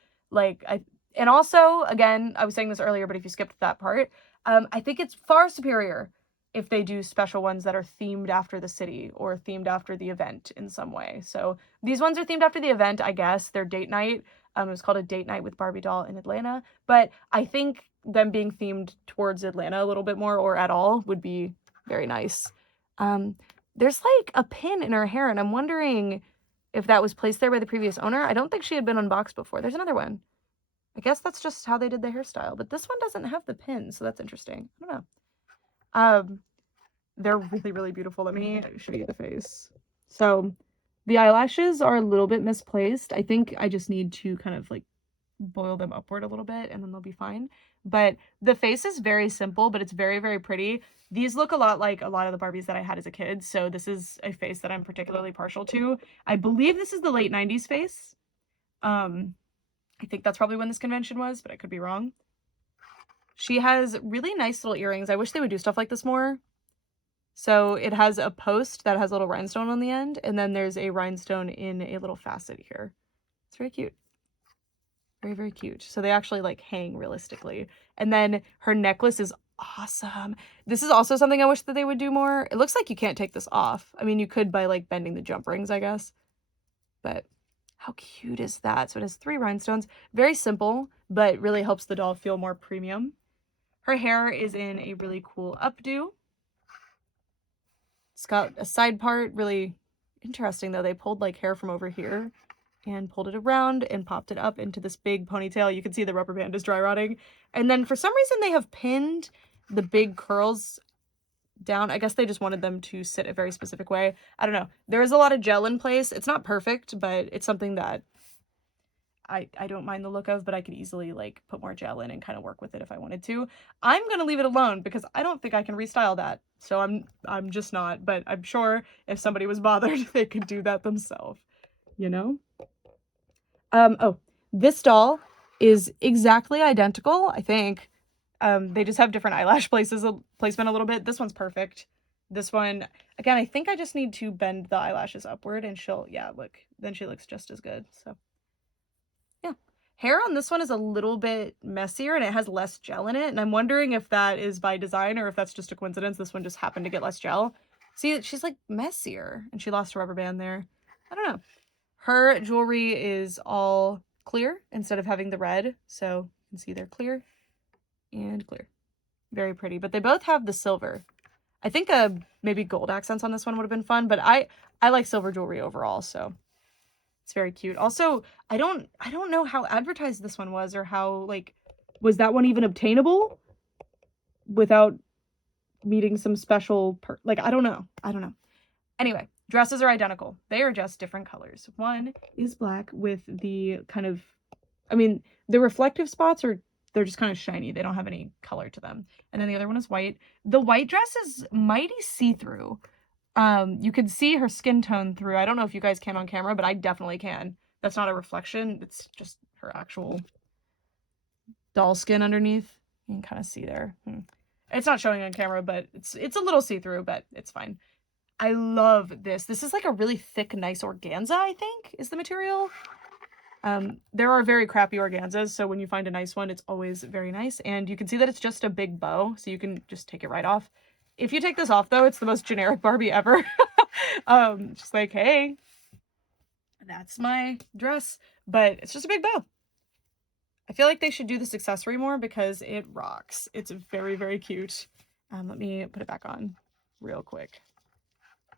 And also, again, I was saying this earlier, but if you skipped that part, I think it's far superior if they do special ones that are themed after the city or themed after the event in some way. So these ones are themed after the event, I guess. They're date night. It was called a date night with Barbie doll in Atlanta. But I think them being themed towards Atlanta a little bit more or at all would be very nice. There's like a pin in her hair, and I'm wondering if that was placed there by the previous owner. I don't think she had been unboxed before. There's another one. I guess that's just how they did the hairstyle. But this one doesn't have the pin, so that's interesting. I don't know. They're really, really beautiful. Let me show you the face. So the eyelashes are a little bit misplaced. I think I just need to kind of like boil them upward a little bit and then they'll be fine. But the face is very simple, but it's very, very pretty. These look a lot like a lot of the Barbies that I had as a kid. So this is a face that I'm particularly partial to. I believe this is the late 90s face. I think that's probably when this convention was, but I could be wrong. She has really nice little earrings. I wish they would do stuff like this more. So it has a post that has a little rhinestone on the end, and then there's a rhinestone in a little facet here. It's very cute. Very, very cute. So they actually like hang realistically. And then her necklace is awesome. This is also something I wish that they would do more. It looks like you can't take this off. I mean, you could by like bending the jump rings, I guess. But how cute is that? So it has 3 rhinestones. Very simple, but really helps the doll feel more premium. Her hair is in a really cool updo. It's got a side part, really interesting though. They pulled like hair from over here and pulled it around and popped it up into this big ponytail. You can see the rubber band is dry rotting. And then for some reason they have pinned the big curls down. I guess they just wanted them to sit a very specific way. I don't know. There is a lot of gel in place. It's not perfect, but it's something that I don't mind the look of, but I could easily like put more gel in and kind of work with it if I wanted to. I'm gonna leave it alone because I don't think I can restyle that. So I'm just not, but I'm sure if somebody was bothered, they could do that themselves, you know? Oh, this doll is exactly identical, I think. They just have different eyelash placement a little bit. This one's perfect. This one, again, I think I just need to bend the eyelashes upward and she'll, yeah, look, then she looks just as good. So, yeah. Hair on this one is a little bit messier and it has less gel in it. And I'm wondering if that is by design or if that's just a coincidence. This one just happened to get less gel. See, she's like messier and she lost a rubber band there. I don't know. Her jewelry is all clear instead of having the red. So you can see they're clear and clear. Very pretty, but they both have the silver. I think maybe gold accents on this one would have been fun, but I like silver jewelry overall, so it's very cute. Also, I don't know how advertised this one was or how, like, was that one even obtainable without meeting some special like, I don't know. Anyway, dresses are identical. They are just different colors. One is black with the kind of, I mean, the reflective spots are, they're just kind of shiny. They don't have any color to them. And then the other one is white. The white dress is mighty see-through. You can see her skin tone through. I don't know if you guys can on camera, but I definitely can. That's not a reflection. It's just her actual doll skin underneath. You can kind of see there. It's not showing on camera, but it's a little see-through, but it's fine. I love this. This is like a really thick, nice organza, I think, is the material. There are very crappy organzas, so when you find a nice one, it's always very nice. And you can see that it's just a big bow, so you can just take it right off. If you take this off, though, it's the most generic Barbie ever. Just like, hey, that's my dress, but it's just a big bow. I feel like they should do this accessory more because it rocks. It's very, very cute. Let me put it back on real quick.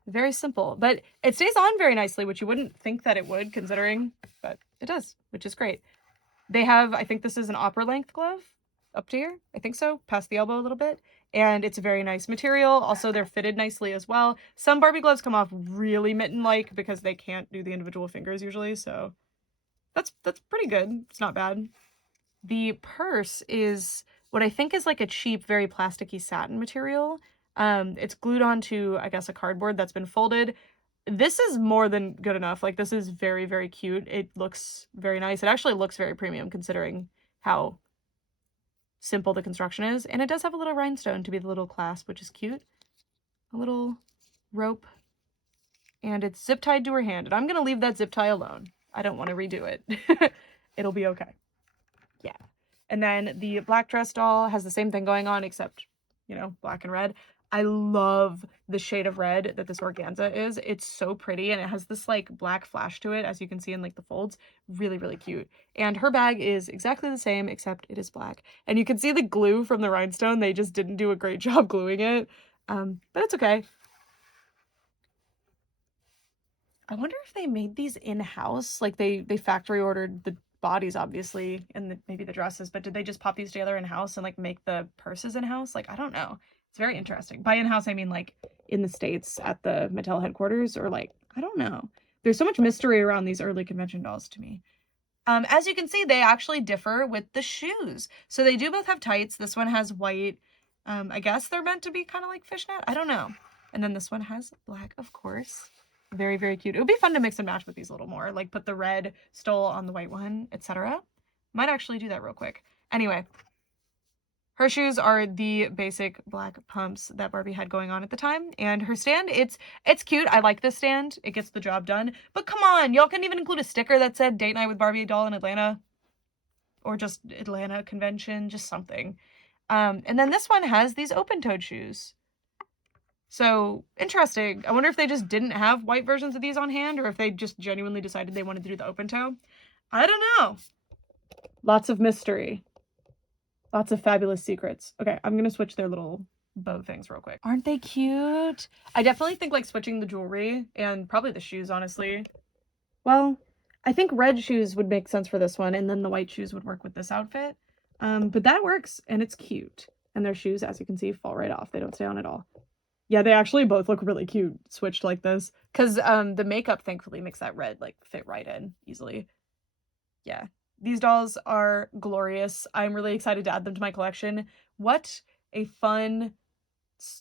Very simple, but it stays on very nicely, which you wouldn't think that it would considering, but it does, which is great. They have, I think this is an opera length glove up to here. I think so, past the elbow a little bit. And it's a very nice material. Also, they're fitted nicely as well. Some Barbie gloves come off really mitten-like because they can't do the individual fingers usually, so that's pretty good. It's not bad. The purse is what I think is like a cheap, very plasticky satin material. It's glued onto, I guess, a cardboard that's been folded. This is more than good enough. Like, this is very, very cute. It looks very nice. It actually looks very premium considering how simple the construction is. And it does have a little rhinestone to be the little clasp, which is cute. A little rope. And it's zip tied to her hand. And I'm going to leave that zip tie alone. I don't want to redo it. It'll be okay. Yeah. And then the black dress doll has the same thing going on, except, you know, black and red. I love the shade of red that this organza is. It's so pretty and it has this like black flash to it, as you can see in like the folds. Really, really cute. And her bag is exactly the same, except it is black. And you can see the glue from the rhinestone. They just didn't do a great job gluing it. But it's okay. I wonder if they made these in-house. Like they factory ordered the bodies, obviously, and maybe the dresses, but did they just pop these together in-house and like make the purses in-house? Like, I don't know. It's very interesting. By in-house, I mean like in the States at the Mattel headquarters, or like, I don't know. There's so much mystery around these early convention dolls to me. As you can see, they actually differ with the shoes. So they do both have tights. This one has white. I guess they're meant to be kind of like fishnet. I don't know. And then this one has black, of course. Very, very cute. It would be fun to mix and match with these a little more. Like put the red stole on the white one, etc. Might actually do that real quick. Anyway, her shoes are the basic black pumps that Barbie had going on at the time. And her stand, it's cute. I like this stand. It gets the job done. But come on, y'all can even include a sticker that said Date Night with Barbie doll in Atlanta. Or just Atlanta convention, just something. And then this one has these open-toed shoes. So, interesting. I wonder if they just didn't have white versions of these on hand, or if they just genuinely decided they wanted to do the open toe. I don't know. Lots of mystery. Lots of fabulous secrets. Okay, I'm gonna switch their little bow things real quick. Aren't they cute? I definitely think like switching the jewelry and probably the shoes, honestly. Well, I think red shoes would make sense for this one, and then the white shoes would work with this outfit. But that works, and it's cute. And their shoes, as you can see, fall right off. They don't stay on at all. Yeah, they actually both look really cute switched like this. Because the makeup, thankfully, makes that red, like, fit right in easily. yeah, these dolls are glorious. I'm really excited to add them to my collection. What a fun,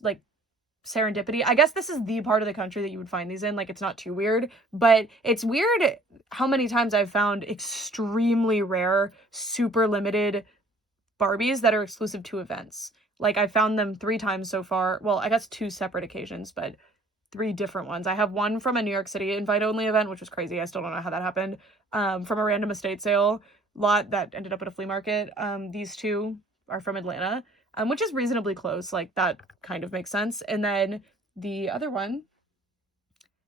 like, serendipity. I guess this is the part of the country that you would find these in. Like, it's not too weird, but it's weird how many times I've found extremely rare, super limited Barbies that are exclusive to events. Like, I found them 3 times so far. Well, I guess 2 separate occasions, but 3 different ones. I have one from a New York City invite-only event, which was crazy. I still don't know how that happened. From a random estate sale lot that ended up at a flea market. These 2 are from Atlanta, which is reasonably close. Like, that kind of makes sense. And then the other one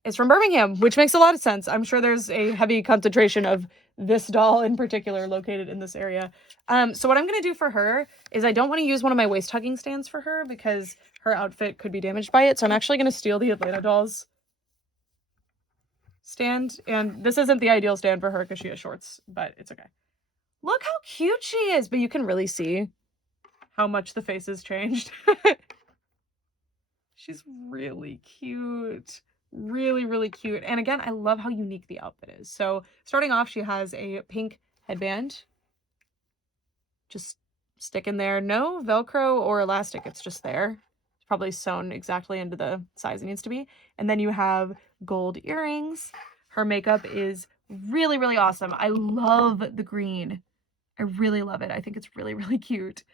is from Birmingham, which makes a lot of sense. I'm sure there's a heavy concentration of this doll in particular located in this area. So what I'm going to do for her is I don't want to use one of my waist hugging stands for her because her outfit could be damaged by it. So I'm actually going to steal the Atlanta dolls stand. And this isn't the ideal stand for her because she has shorts, but it's okay. Look how cute she is, but you can really see how much the face has changed. She's really cute. Really, really cute. And again, I love how unique the outfit is. So starting off, she has a pink headband. Just stick in there. No Velcro or elastic. It's just there. It's probably sewn exactly into the size it needs to be. And then you have gold earrings. Her makeup is really, really awesome. I love the green. I really love it. I think it's really, really cute.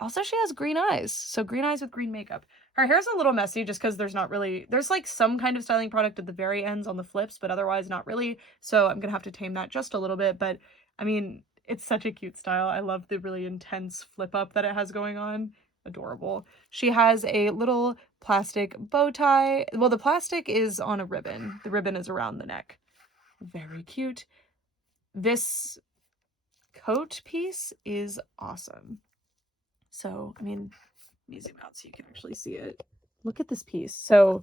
Also, she has green eyes. So green eyes with green makeup. Her hair's a little messy just because there's like some kind of styling product at the very ends on the flips, but otherwise not really. So I'm gonna have to tame that just a little bit. But I mean, it's such a cute style. I love the really intense flip up that it has going on. Adorable. She has a little plastic bow tie. Well, the plastic is on a ribbon. The ribbon is around the neck. Very cute. This coat piece is awesome. So, I mean, let me zoom out so you can actually see it. Look at this piece. So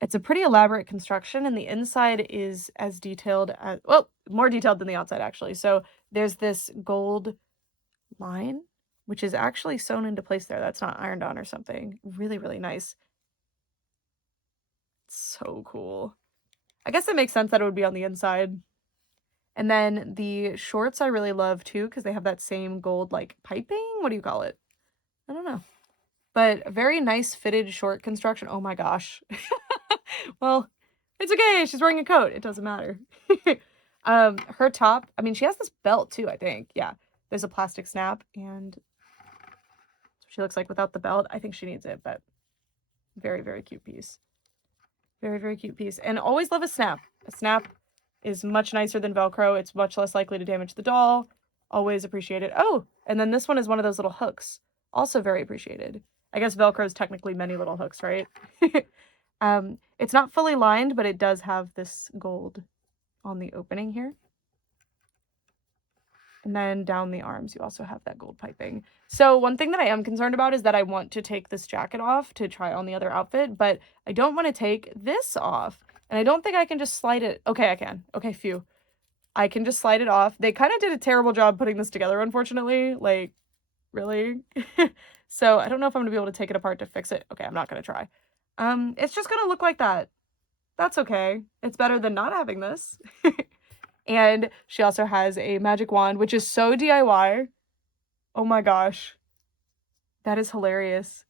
it's a pretty elaborate construction, and the inside is as detailed as, well, more detailed than the outside, actually. So there's this gold line, which is actually sewn into place there. That's not ironed on or something. Really, really nice. So cool. I guess it makes sense that it would be on the inside. And then the shorts I really love, too, because they have that same gold, like, piping? What do you call it? I don't know. But a very nice fitted short construction. Oh my gosh. Well, it's okay. She's wearing a coat. It doesn't matter. Her top, I mean, she has this belt too, I think. Yeah. There's a plastic snap, and she looks like without the belt. I think she needs it, but very, very cute piece. Very, very cute piece. And always love a snap. A snap is much nicer than Velcro. It's much less likely to damage the doll. Always appreciate it. Oh, and then this one is one of those little hooks. Also very appreciated. I guess Velcro is technically many little hooks, right? It's not fully lined, but it does have this gold on the opening here. And then down the arms, you also have that gold piping. So one thing that I am concerned about is that I want to take this jacket off to try on the other outfit, but I don't want to take this off. And I don't think I can just slide it. Okay, I can. Okay, phew. I can just slide it off. They kind of did a terrible job putting this together, unfortunately. Like, really? So I don't know if I'm gonna be able to take it apart to fix it. Okay, I'm not gonna try. It's just gonna look like that. That's okay. It's better than not having this. And she also has a magic wand, which is so DIY. Oh my gosh. That is hilarious.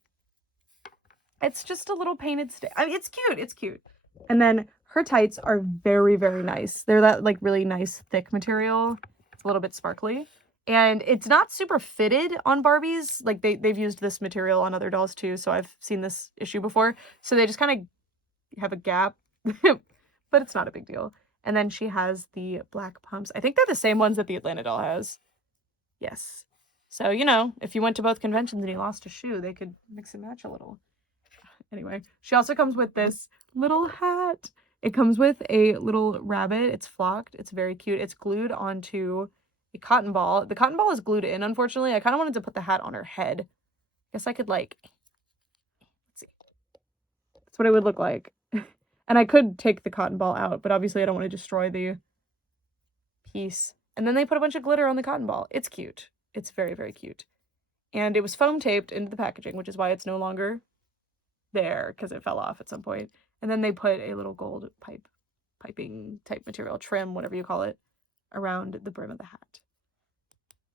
It's just a little painted stick. I mean, it's cute. It's cute. And then her tights are very, very nice. They're that, like, really nice, thick material. It's a little bit sparkly. And it's not super fitted on Barbies. Like, they've used this material on other dolls, too, so I've seen this issue before. So they just kind of have a gap. But it's not a big deal. And then she has the black pumps. I think they're the same ones that the Atlanta doll has. Yes. So, you know, if you went to both conventions and you lost a shoe, they could mix and match a little. Anyway, she also comes with this little hat. It comes with a little rabbit. It's flocked. It's very cute. It's glued onto a cotton ball. The cotton ball is glued in, unfortunately. I kind of wanted to put the hat on her head. Guess I could, like, let's see. That's what it would look like. And I could take the cotton ball out, but obviously I don't want to destroy the piece. And then they put a bunch of glitter on the cotton ball. It's cute. It's very, very cute. And it was foam taped into the packaging, which is why it's no longer there, because it fell off at some point. And then they put a little gold piping type material, trim, whatever you call it, around the brim of the hat.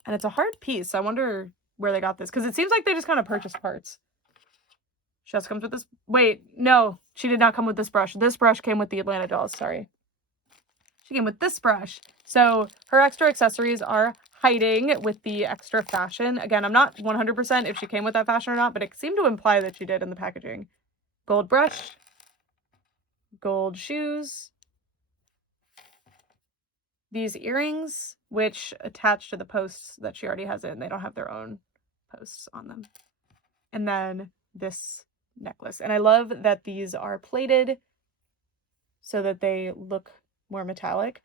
And it's a hard piece. I wonder where they got this, because it seems like they just kind of purchased parts. She also comes with this. Wait, no, she did not come with this brush. This brush came with the Atlanta dolls. Sorry. She came with this brush. So her extra accessories are hiding with the extra fashion. Again, I'm not 100% if she came with that fashion or not, but it seemed to imply that she did in the packaging. Gold brush, gold shoes, these earrings, which attach to the posts that she already has in. They don't have their own posts on them. And then this necklace. And I love that these are plated so that they look more metallic.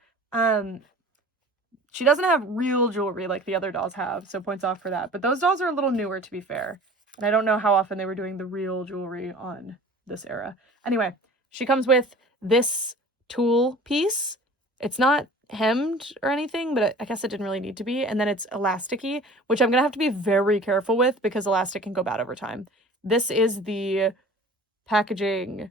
She doesn't have real jewelry like the other dolls have, so points off for that. But those dolls are a little newer, to be fair. And I don't know how often they were doing the real jewelry on this era. Anyway, she comes with this tulle piece. It's not hemmed or anything, but I guess it didn't really need to be. And then it's elasticy, which I'm going to have to be very careful with because elastic can go bad over time. This is the packaging,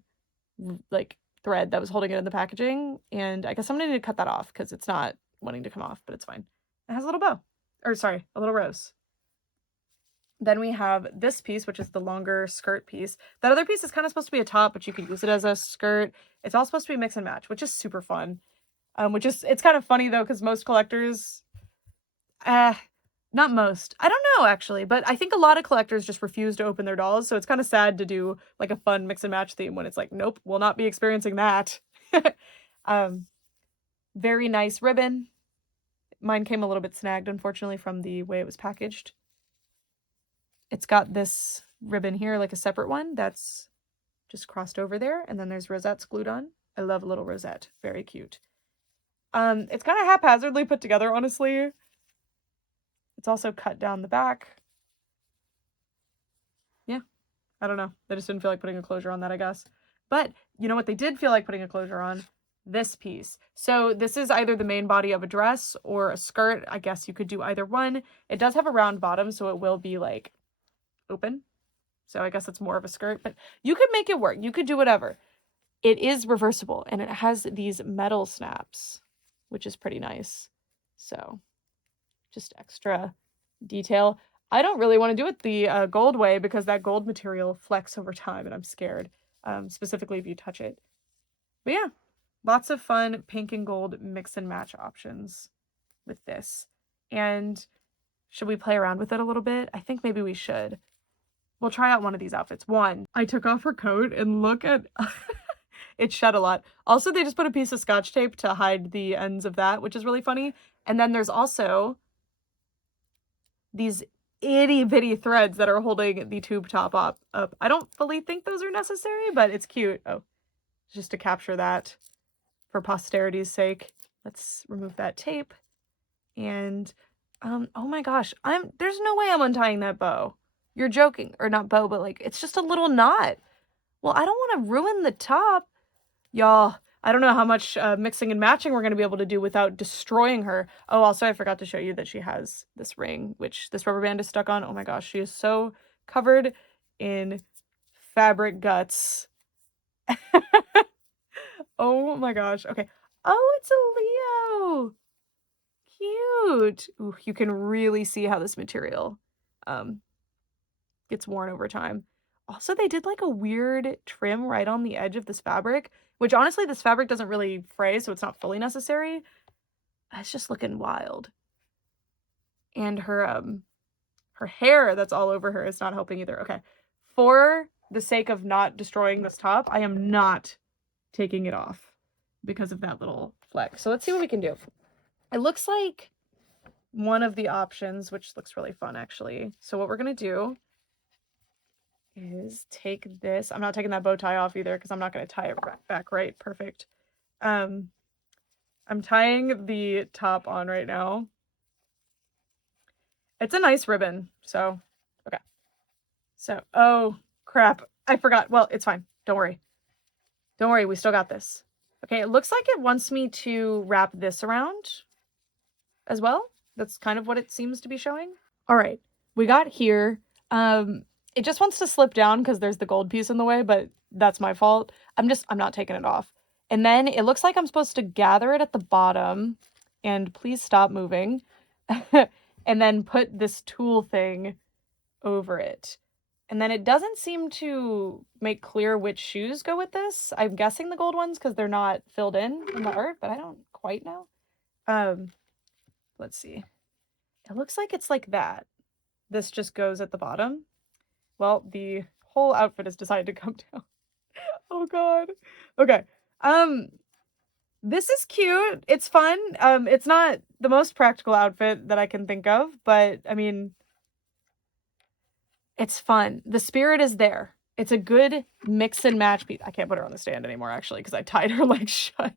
like, thread that was holding it in the packaging. And I guess I'm going to need to cut that off because it's not wanting to come off, but it's fine. It has a little bow. Or sorry, a little rose. Then we have this piece, which is the longer skirt piece. That other piece is kind of supposed to be a top, but you could use it as a skirt. It's all supposed to be mix and match, which is super fun. It's kind of funny though, because most collectors, not most, I don't know actually, but I think a lot of collectors just refuse to open their dolls. So it's kind of sad to do like a fun mix and match theme when it's like, nope, we'll not be experiencing that. Very nice ribbon. Mine came a little bit snagged, unfortunately, from the way it was packaged. It's got this ribbon here, like a separate one that's just crossed over there. And then there's rosettes glued on. I love a little rosette. Very cute. It's kind of haphazardly put together, honestly. It's also cut down the back. Yeah, I don't know. They just didn't feel like putting a closure on that, I guess. But you know what they did feel like putting a closure on? This piece. So this is either the main body of a dress or a skirt. I guess you could do either one. It does have a round bottom, so it will be like open. So I guess it's more of a skirt, but you could make it work. You could do whatever. It is reversible and it has these metal snaps, which is pretty nice. So just extra detail. I don't really want to do it the gold way because that gold material flex over time and I'm scared, specifically if you touch it. But yeah, lots of fun pink and gold mix and match options with this. And should we play around with it a little bit? I think maybe we should. We'll try out one of these outfits. One, I took off her coat and look at... it shed a lot. Also, they just put a piece of scotch tape to hide the ends of that, which is really funny. And then there's also these itty bitty threads that are holding the tube top up. I don't fully think those are necessary, but it's cute. Oh, just to capture that for posterity's sake. Let's remove that tape. And, oh my gosh, there's no way I'm untying that bow. You're joking. Or not bow, but like, it's just a little knot. Well, I don't want to ruin the top. Y'all, I don't know how much mixing and matching we're going to be able to do without destroying her. Oh, also, I forgot to show you that she has this ring, which this rubber band is stuck on. Oh my gosh, she is so covered in fabric guts. Oh my gosh. Okay. Oh, it's a Leo. Cute. Ooh, you can really see how this material gets worn over time. Also, they did like a weird trim right on the edge of this fabric, which honestly, this fabric doesn't really fray, so it's not fully necessary. It's just looking wild. And her hair that's all over her is not helping either. Okay. For the sake of not destroying this top, I am not taking it off because of that little fleck. So let's see what we can do. It looks like one of the options, which looks really fun actually. So what we're going to do is take this. I'm not taking that bow tie off either because I'm not going to tie it back right. Perfect. I'm tying the top on right now. It's a nice ribbon. So, okay. So, oh crap. I forgot. Well, it's fine. Don't worry. Don't worry. We still got this. Okay. It looks like it wants me to wrap this around as well. That's kind of what it seems to be showing. All right. We got here. It just wants to slip down because there's the gold piece in the way, but that's my fault. I'm not taking it off. And then it looks like I'm supposed to gather it at the bottom and please stop moving. And then put this tulle thing over it. And then it doesn't seem to make clear which shoes go with this. I'm guessing the gold ones because they're not filled in the art, but I don't quite know. Let's see. It looks like it's like that. This just goes at the bottom. Well, the whole outfit has decided to come down. Oh god. Okay. This is cute. It's fun. It's not the most practical outfit that I can think of, but I mean, it's fun. The spirit is there. It's a good mix and match piece. I can't put her on the stand anymore, actually, because I tied her legs shut.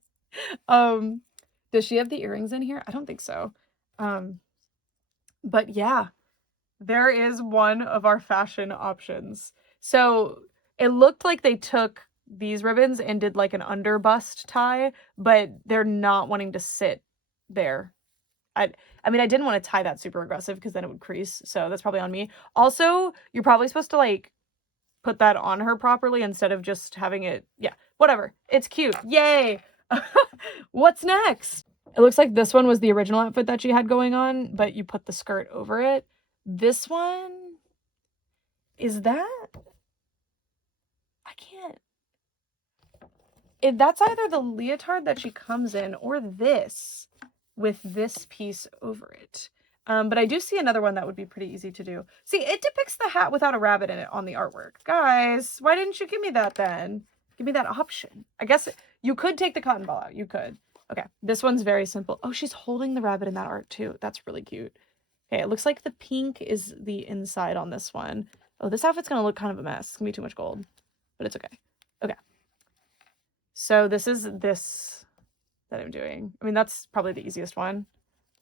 Does she have the earrings in here? I don't think so. But yeah, there is one of our fashion options. So it looked like they took these ribbons and did like an under bust tie, but they're not wanting to sit there. I mean, I didn't want to tie that super aggressive because then it would crease, so that's probably on me. Also, you're probably supposed to like put that on her properly instead of just having it, yeah, whatever. It's cute. Yay! What's next? It looks like this one was the original outfit that she had going on, but you put the skirt over it. This one, is that? I can't. That's either the leotard that she comes in or this with this piece over it. But I do see another one that would be pretty easy to do. See, it depicts the hat without a rabbit in it on the artwork. Guys, why didn't you give me that then? Give me that option. I guess you could take the cotton ball out. You could. Okay, this one's very simple. Oh, she's holding the rabbit in that art too. That's really cute. Okay, it looks like the pink is the inside on this one. Oh, this outfit's gonna look kind of a mess. It's gonna be too much gold, but it's okay. Okay. So this is this that I'm doing. I mean, that's probably the easiest one.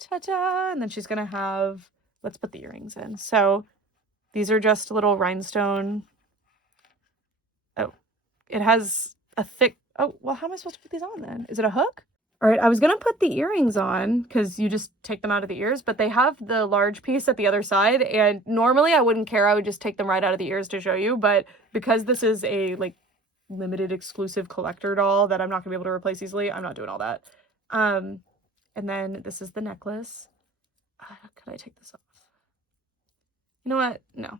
Ta-da! And then she's gonna have, let's put the earrings in. So these are just little rhinestone. Oh, it has a thick, oh, well, how am I supposed to put these on then? Is it a hook? All right, I was gonna put the earrings on because you just take them out of the ears, but they have the large piece at the other side, and normally I wouldn't care. I would just take them right out of the ears to show you, but because this is a like limited exclusive collector doll that I'm not gonna be able to replace easily, I'm not doing all that. And then this is the necklace. Could I take this off? You know what? No.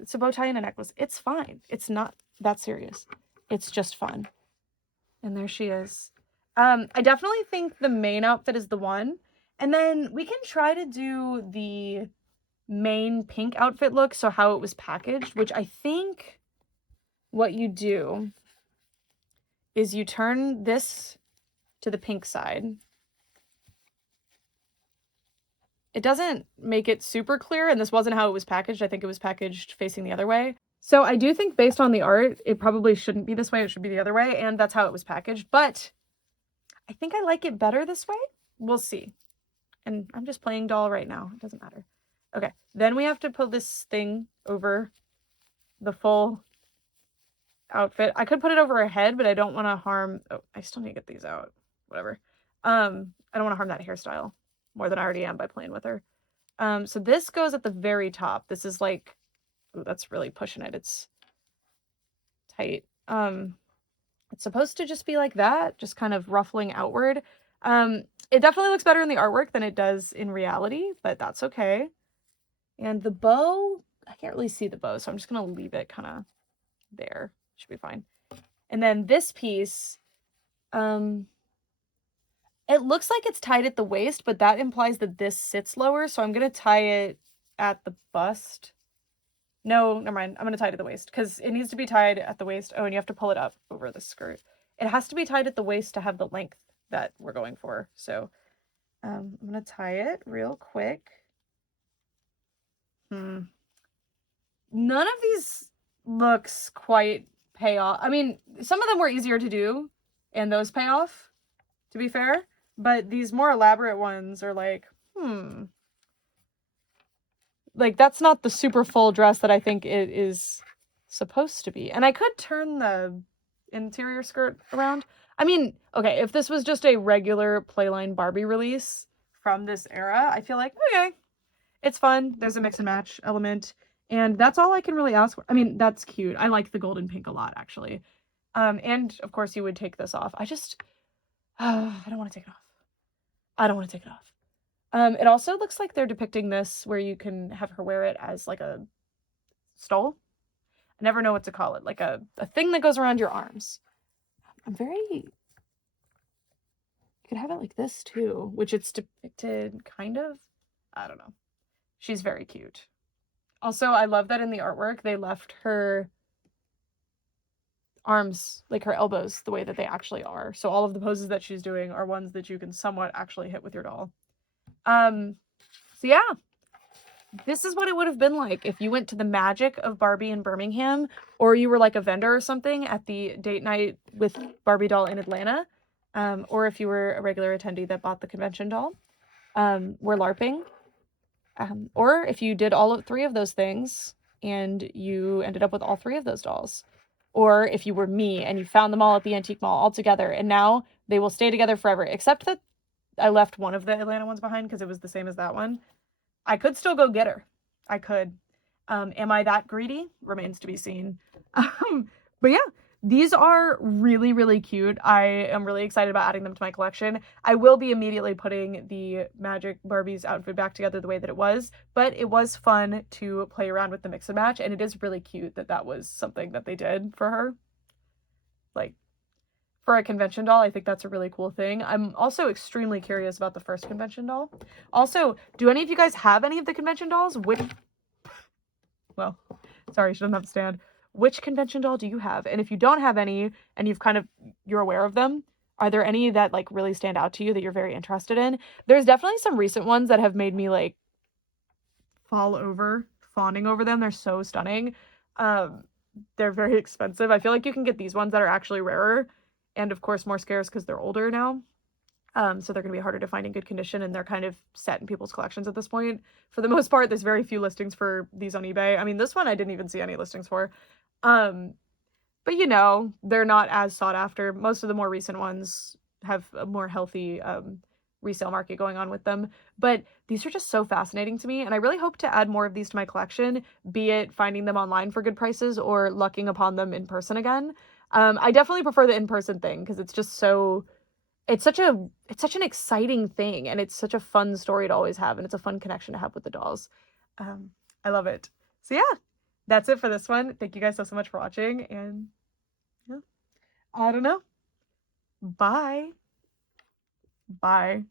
It's a bow tie and a necklace. It's fine. It's not that serious. It's just fun. And there she is. I definitely think the main outfit is the one. And then we can try to do the main pink outfit look, so how it was packaged, which I think what you do is you turn this to the pink side. It doesn't make it super clear, and this wasn't how it was packaged. I think it was packaged facing the other way. So I do think based on the art, it probably shouldn't be this way. It should be the other way, and that's how it was packaged. But I think I like it better this way. We'll see. And I'm just playing doll right now. It doesn't matter. Okay, then we have to put this thing over the full outfit. I could put it over her head, but I don't want to harm... Oh, I still need to get these out. Whatever. I don't want to harm that hairstyle more than I already am by playing with her. So this goes at the very top. This is like... Ooh, that's really pushing it. It's tight. It's supposed to just be like that, just kind of ruffling outward. It definitely looks better in the artwork than it does in reality, but that's okay. And the bow, I can't really see the bow, so I'm just going to leave it kind of there. Should be fine. And then this piece, it looks like it's tied at the waist, but that implies that this sits lower, so I'm going to tie it at the bust. No, never mind. I'm going to tie it at the waist because it needs to be tied at the waist. Oh, and you have to pull it up over the skirt. It has to be tied at the waist to have the length that we're going for. So I'm going to tie it real quick. None of these looks quite pay off. I mean, some of them were easier to do and those pay off, to be fair. But these more elaborate ones are like, like, that's not the super full dress that I think it is supposed to be. And I could turn the interior skirt around. I mean, okay, if this was just a regular Playline Barbie release from this era, I feel like, okay, it's fun. There's a mix and match element. And that's all I can really ask for. I mean, that's cute. I like the gold and pink a lot, actually. And, of course, you would take this off. I just, I don't want to take it off. I don't want to take it off. It also looks like they're depicting this where you can have her wear it as like a stole. I never know what to call it. Like a thing that goes around your arms. You could have it like this too, which it's depicted kind of. I don't know. She's very cute. Also, I love that in the artwork, they left her arms, like her elbows, the way that they actually are. So all of the poses that she's doing are ones that you can somewhat actually hit with your doll. So yeah, this is what it would have been like if you went to the Magic of Barbie in Birmingham, or you were like a vendor or something at the date night with Barbie doll in Atlanta, or if you were a regular attendee that bought the convention doll. We're LARPing. Or if you did all three of those things and you ended up with all three of those dolls. Or if you were me and you found them all at the antique mall all together, and now they will stay together forever, except that I left one of the Atlanta ones behind because it was the same as that one. I could still go get her. I could. Am I that greedy? Remains to be seen. But yeah, these are really, really cute. I am really excited about adding them to my collection. I will be immediately putting the Magic Barbie's outfit back together the way that it was, but it was fun to play around with the mix and match, and it is really cute that that was something that they did for her. Like, for a convention doll, I think that's a really cool thing. I'm also extremely curious about the first convention doll. Also, do any of you guys have any of the convention dolls? Well, sorry, she doesn't have a stand. Which convention doll do you have? And if you don't have any and you're aware of them, are there any that like really stand out to you that you're very interested in? There's definitely some recent ones that have made me like fawning over them. They're so stunning. They're very expensive. I feel like you can get these ones that are actually rarer and of course more scarce because they're older now. So they're going to be harder to find in good condition, and they're kind of set in people's collections at this point. For the most part, there's very few listings for these on eBay. I mean, this one I didn't even see any listings for. But you know, they're not as sought after. Most of the more recent ones have a more healthy resale market going on with them. But these are just so fascinating to me, and I really hope to add more of these to my collection, be it finding them online for good prices or lucking upon them in person again. I definitely prefer the in-person thing because it's just so... It's such an exciting thing, and it's such a fun story to always have, and it's a fun connection to have with the dolls. I love it. So yeah, that's it for this one. Thank you guys so much for watching, and yeah, I don't know. Bye. Bye.